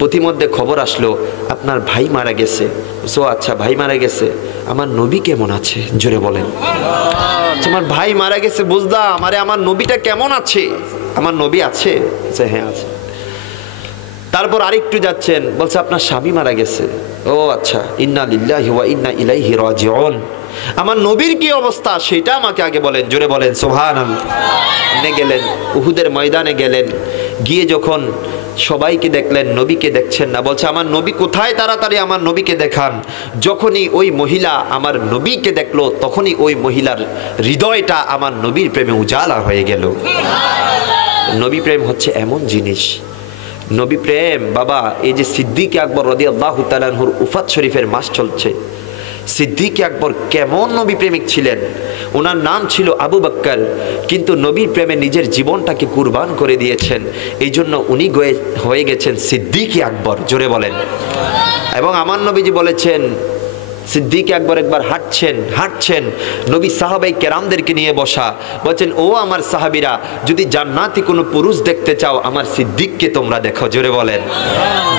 প্রতিমধ্যে খবর আসলো আপনার ভাই মারা গেছে। সো আচ্ছা, ভাই মারা গেছে, আমার নবী কেমন আছে? জোরে বলেন। আমার ভাই মারা গেছে বুঝলাম, আরে আমার নবীটা কেমন আছে? আমার নবী আছে? হ্যাঁ আছে। তারপর আরেকটু যাচ্ছেন, বলছে আপনার স্বামী মারা গেছে। ও আচ্ছা, ইন্না লিল্লাহি ওয়া ইন্না ইলাইহি রাজিউন। আমার নবীর কি অবস্থা সেটা আমাকে আগে বলেন। জোরে বলেন সুবহানাল্লাহ। গেলেন উহুদের ময়দানে, গেলেন গিয়ে যখন সবাইকে দেখলেন, নবীকে দেখছেন না। বলছে আমার নবী কোথায়? তাড়াতাড়ি আমার নবীকে দেখান। যখনই ওই মহিলা আমার নবীকে দেখলো, তখনই ওই মহিলার হৃদয়টা আমার নবীর প্রেমে উজালা হয়ে গেল। নবী প্রেম হচ্ছে এমন জিনিস। নবী প্রেম বাবা, এই যে সিদ্দিক আকবর রাদিয়াল্লাহু তাআলা আনহুর উফাত শরীফের মাস চলছে। সিদ্দিক আকবর কেমন নবী প্রেমিক ছিলেন! ওনার নাম ছিল আবু বকর, কিন্তু নবীর প্রেমে নিজের জীবনটাকে কুরবান করে দিয়েছেন। এই জন্য উনি হয়ে গেছেন সিদ্দিক আকবর। জোরে বলেন। এবং আমার নবীজি বলেছেন, সিদ্দিক আকবর একবার হাঁটছেন, নবী সাহাবাই কেরামদেরকে নিয়ে বসা, বলছেন ও আমার সাহাবীরা, যদি জান্নাতি কোনো পুরুষ দেখতে চাও আমার সিদ্দিককে তোমরা দেখো। জোরে বলেন।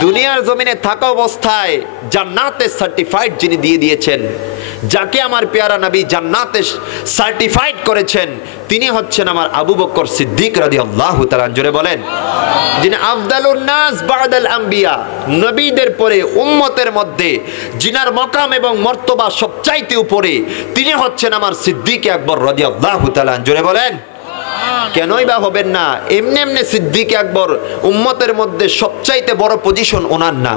দুনিয়ার জমিনে থাকা অবস্থায় জান্নাতের সার্টিফাইড যিনি দিয়ে দিয়েছেন, যাকে আমার পেয়ারা নবী জান্নাতে সার্টিফাইড করেছেন, তিনি হচ্ছেন আমার আবু বকর সিদ্দিক রাদিয়াল্লাহু তাআলা। জোরে বলেন। যিনি আফদালুন নাস বাদাল আম্বিয়া, নবীদের পরে উম্মতের মধ্যে যিনার মকাম এবং মর্তবা সবচাইতে উপরে, তিনি হচ্ছেন আমার সিদ্দিক আকবর রাদিয়াল্লাহু তাআলা। জোরে বলেন। কেনই বা হবেন না? এমনি এমনি সিদ্দিক আকবর উম্মতের মধ্যে সবচাইতে বড় পজিশন ওনার না।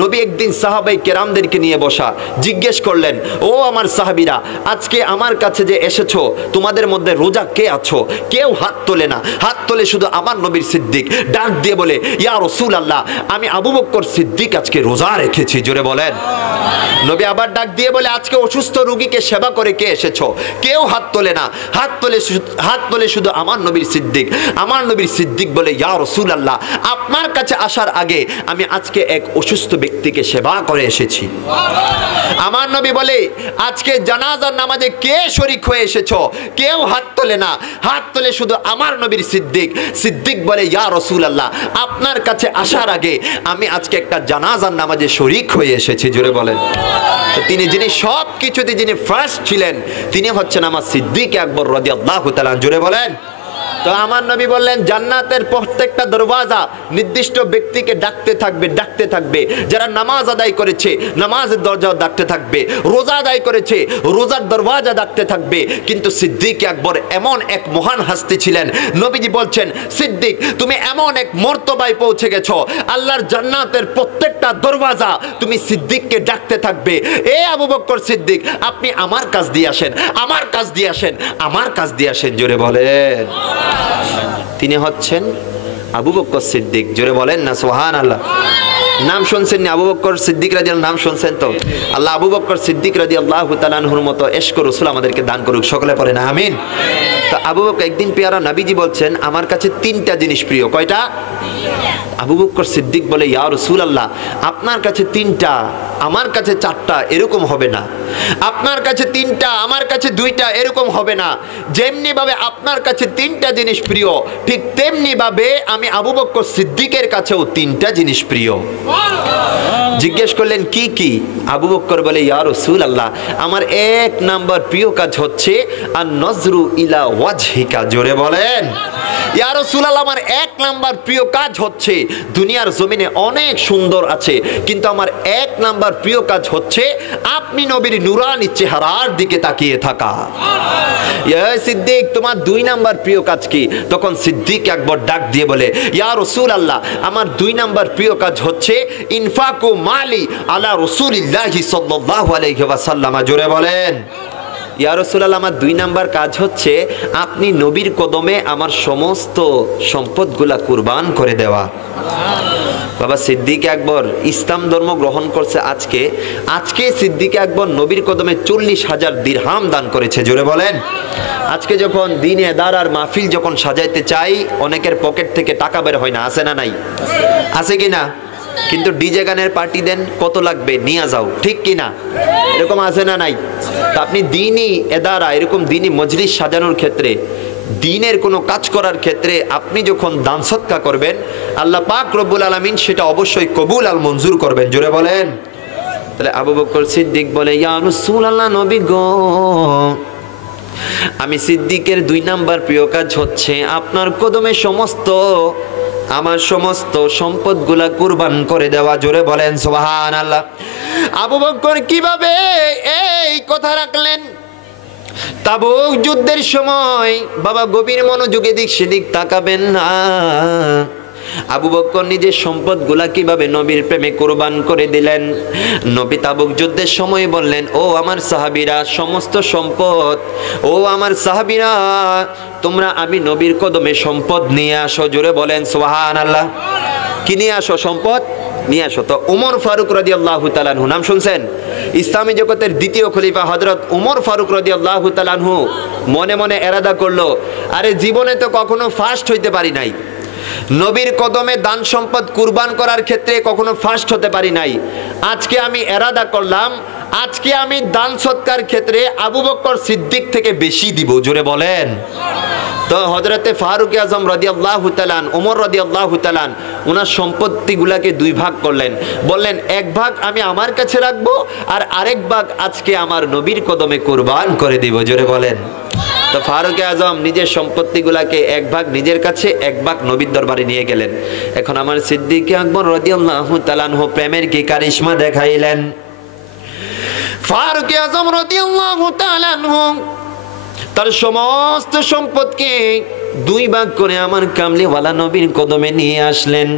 নবী একদিন সাহাবাই কেরামদেরকে নিয়ে বসা, জিজ্ঞেস করলেন ও আমার সাহাবীরা, আজকে আমার কাছে যে এসেছো তোমাদের মধ্যে রোজা কে আছো? কেউ হাত তোলে না, হাত তোলে শুধু আমার নবীর সিদ্দিক। ডাক দিয়ে বলে ইয়া রাসূলুল্লাহ, আমি আবু বকর সিদ্দিক আজকে রোজা রেখেছি। জোরে বলেন। নবী আবার ডাক দিয়ে বলে আজকে অসুস্থ রোগীকে সেবা করে কে এসেছো? কেউ হাত তোলে না, হাত তোলে শুধু আমার নবীর সিদ্দিক। আমার নবীর সিদ্দিক বলে ইয়া রাসূলুল্লাহ, আপনার কাছে আসার আগে আমি আজকে এক অসুস্থ ব্যক্তিকে সেবা করে এসেছি। আমার নবী বলে আজকে জানাজার নামাজে কে শরীক হয়ে এসেছো? কেউ হাত তোলে না, হাত তোলে শুধু আমার নবীর সিদ্দিক। সিদ্দিক বলে ইয়া রাসূলুল্লাহ, আপনার কাছে আসার আগে আমি আজকে একটা জানাজার নামাজে শরীক হয়ে এসেছি। জোরে বলেন। তিনি যিনি সব কিছুতে যিনি ফার্স্ট ছিলেন, তিনি হচ্ছেন আমার সিদ্দিক আকবর রাদিয়াল্লাহু তাআলা। জোরে বলেন। তো আমার নবী বললেন জান্নাতের প্রত্যেকটা দরওয়াজা নির্দিষ্ট ব্যক্তিকে ডাকতে থাকবে। যারা নামাজ আদায় করেছে নামাজের দরজা ডাকতে থাকবে, রোজা আদায় করেছে রোজার দরওয়াজা ডাকতে থাকবে। কিন্তু সিদ্দিক আকবর এমন এক মহান হাস্তি ছিলেন, নবীজি বলছেন সিদ্দিক তুমি এমন এক মর্তবায় পৌঁছে গেছো, আল্লাহর জান্নাতের প্রত্যেকটা দরওয়াজা তুমি সিদ্দিককে ডাকতে থাকবে। এ আবু বকর সিদ্দিক, আপনি আমার কাছ দিয়ে আসেন, আমার কাছ দিয়ে আসেন, আমার কাছ দিয়ে আসেন। জোরে বলেন। তিনি হচ্ছেন আবু বকর সিদ্দিক। জোরে বলেন না সুবহানাল্লাহ। নাম শুনছেন না আবু বকর সিদ্দিক রাদিয়াল্লাহু, নাম শুনছেন তো? আল্লাহ আবু বকর সিদ্দিক রাদিয়াল্লাহু তাআলা আনহুর মতো ইশক রাসূল আমাদেরকে দান করুক, সকলে পড়েন আমিন। তো আবু বকর একদিন পেয়ারা নবীজি বলছেন আমার কাছে তিনটা জিনিস প্রিয়। কয়টা? আবু বকর সিদ্দিক বলে ইয়া রাসূলুল্লাহ, আপনার কাছে তিনটা আমার কাছে চারটা এরকম হবে না, আপনার কাছে তিনটা আমার কাছে দুইটা এরকম হবে না। যেমনি ভাবে আপনার কাছে তিনটা জিনিস প্রিয়, ঠিক তেমনি ভাবে আমি আবু বকর সিদ্দিকের কাছেও তিনটা জিনিস প্রিয়। জিজ্ঞেস করলেন কি কি? আবু বকর বলে ইয়া রাসূলুল্লাহ, আমার এক নাম্বার প্রিয় কাজ হচ্ছে আন নজরু ইলা ওয়াজহিকা। জোরে বলেন। ইয়া রাসূলুল্লাহ, আমার এক নাম্বার প্রিয় কাজ হচ্ছে, দুনিয়ার জমিনে অনেক সুন্দর আছে কিন্তু আমার এক নাম্বার প্রিয় কাজ হচ্ছে আপনি নবীর নূরানি চেহারার দিকে তাকিয়ে থাকা। ইয়া সিদ্দিক, তোমার দুই নাম্বার প্রিয় কাজ কি? তখন সিদ্দিক একবার ডাক দিয়ে বলে ইয়া রাসূলুল্লাহ, আমার দুই নাম্বার প্রিয় কাজ হচ্ছে ইনফাকু মালি আলা রাসূলিল্লাহি সাল্লাল্লাহু আলাইহি ওয়াসাল্লাম। জোরে বলেন। ইয়া রাসূলুল্লাহ, আমার দুই নাম্বার কাজ হচ্ছে আপনি নবীর কদমে আমার সমস্ত সম্পদগুলা কুরবান করে দেওয়া। বাবা সিদ্দিক আকবর ইসলাম ধর্ম গ্রহণ করছে আজকে সিদ্দিক আকবর নবীর কদমে 40,000 দিরহাম দান করেছে। জোরে বলেন। আজকে যখন দিনে দাঁড়ার মাহফিল যখন সাজাইতে চাই, অনেকের পকেট থেকে টাকা বের হয় না, আছে না নাই? আছে কি না? কিন্তু ডিজে গানের পার্টি দেন, কত লাগবে নিয়ে যাও, ঠিক কি না? এরকম আছে না নাই? তা আপনি দিনই এদারা এরকম দিনই মজলিস সাজানোর ক্ষেত্রে, দিনের কোনো কাজ করার ক্ষেত্রে আপনি যখন দান সদকা করবেন, আল্লাহ পাক রব্বুল আলামিন সেটা অবশ্যই কবুল আর মঞ্জুর করবেন। জোরে বলেন। তাহলে আবু বকর সিদ্দিক বলে ইয়া রাসূলুল্লাহ, নবী গো, আমি সিদ্দিকের দুই নাম্বার প্রিয় কাজ হচ্ছে আপনার কদমে আমার সমস্ত সম্পদগুলা কুরবান করে দেওয়া। জোরে বলেন সুবহানাল্লাহ। আবু বকর কিভাবে এই কথা রাখলেন? তাবুক যুদ্ধের সময় বাবা গভীর মনোযোগে দিক সেদিক তাকাবেন না। আবু বকর নিজের সম্পদগুলা কিভাবে নবীর প্রেমে কুরবান করে দিলেন। নবী তাবুক যুদ্ধের সময় বললেন ও আমার সাহাবীরা, সমস্ত সম্পদ, ও আমার সাহাবীরা তোমরা আমি নবীর কদমে সম্পদ নিয়ে আসো। জোরে বলেন সুবহানাল্লাহ। কি নিয়ে আসো? সম্পদ নিয়ে আসো। তো উমর ফারুক রাদিয়াল্লাহু তাআলা আনহু, নাম শুনছেন? ইসলামী জগতের দ্বিতীয় খলিফা হযরত উমর ফারুক রাদিয়াল্লাহু তাআলা আনহু মনে মনে এরাদা করলো, আরে জীবনে তো কখনো ফার্স্ট হইতে পারি নাই, নবীর কদমে দান সম্পদ কুরবান করার ক্ষেত্রে কখনো ফার্স্ট হতে পারি নাই। আজকে আমি এরাদা করলাম আজকে আমি দান সৎকার ক্ষেত্রে আবু বকর সিদ্দিক থেকে বেশি দিব, জোরে বলেন। তো হযরতে ফারুক আজম রাদিয়াল্লাহু তাআলা ওমর রাদিয়াল্লাহু তাআলা ওনার সম্পত্তিগুলোকে দুই ভাগ করলেন, বললেন এক ভাগ আমি আমার কাছে রাখবো আর আরেক ভাগ আজকে আমার নবীর কদমে কুরবান করে দিব, জোরে বলেন। তো ফারুক আজম নিজের সম্পত্তিগুলোকে এক ভাগ নিজের কাছে, এক ভাগ নবীর দরবারে নিয়ে গেলেন। এখন আমার সিদ্দিক আকবর রাদিয়াল্লাহু তাআলা প্রেমের কি কারিশমা দেখাইলেন। ফারুক আজম রাদিয়াল্লাহু তাআলা তার সমস্ত সম্পদকে দুই ভাগ করে আমার কামলিওয়ালা নবীর কদমে নিয়ে আসলেন।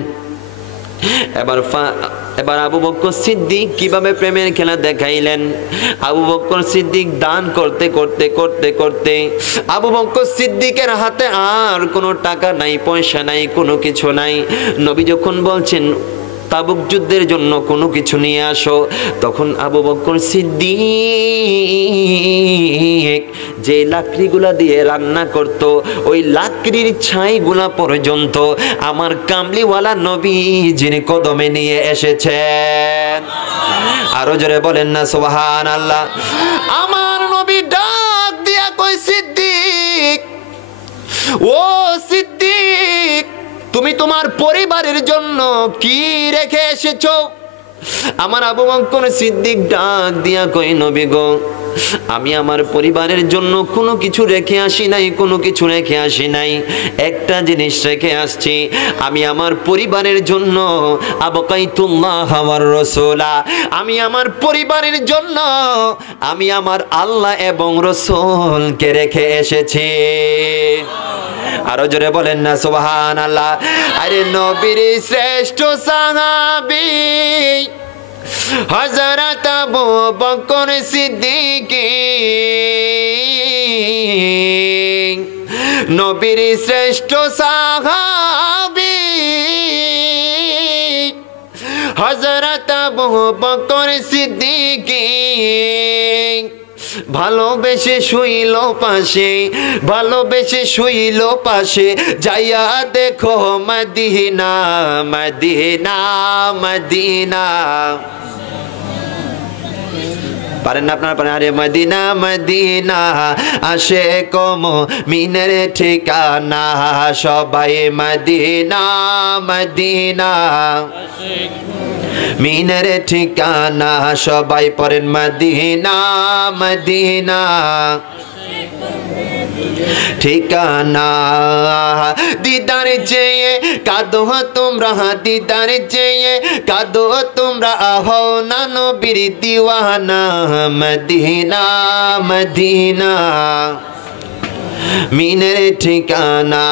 এবার আবু বকর সিদ্দিক কিভাবে প্রেমের খেলা দেখাইলেন। আবু বকর সিদ্দিক দান করতে করতে করতে করতে আবু বকর সিদ্দিকের হাতে আর কোনো টাকা নাই, পয়সা নাই, কোনো কিছু নাই। নবী যখন বলছেন তাবুক যুদ্ধের জন্য কোনো কিছু নিয়ে আসো, তখন আবু বকর সিদ্দিক যে লাকড়িগুলা দিয়ে রান্না করত, ওই লাকড়ির ছাইগুলা পর্যন্ত আমার কামলিওয়ালা নবীজির কদমে নিয়ে এসেছেন। আরো জোরে বলেন না সুবহানাল্লাহ। আমার নবী ডাক দিয়া কই, সিদ্দিক, ও সিদ্দিক, তুমি তোমার পরিবারের জন্য কি রেখে এসেছো? আমার আবু বকর সিদ্দিক ডাক দিয়া কই, নবী গো, আমি আমার পরিবারের জন্য কোনো কিছু রেখে আসি নাই, কোনো কিছু রেখে আসি নাই। একটা জিনিস রেখে আসছি, আমি আমার পরিবারের জন্য আবকাইতুল্লাহ ওয়ার রাসূলা, আমি আমার পরিবারের জন্য আমি আমার আল্লাহ এবং রাসূলকে রেখে এসেছি। আরো জোরে বলেন না সুবহানাল্লাহ। আরে নবীর শ্রেষ্ঠ সাহাবী হযরত আবু বকর সিদ্দিক, নবীর শ্রেষ্ঠ সাহাবী হযরত আবু বকর সিদ্দিক, ভালোবেসে শুইল পাশে, ভালোবেসে শুইল পাশে, যাইয়া দেখো মদিনা মদিনা মদিনা। পারেন না আপনারা? পারেন? আরে মদিনা মদিনা আসে কম মিনের ঠিকানা, সবাই মদিনা মদিনা মিনের ঠিকানা, সবাই পড়েন মদিনা মদিনা ঠিকানা। দিদার চেয়ে কাঁদো তোমরা, দিদার চেয়ে কাঁদো তোমরা, হও না নবীর দিওয়ানা, মদিনা মদিনা মিনের ঠিকানা।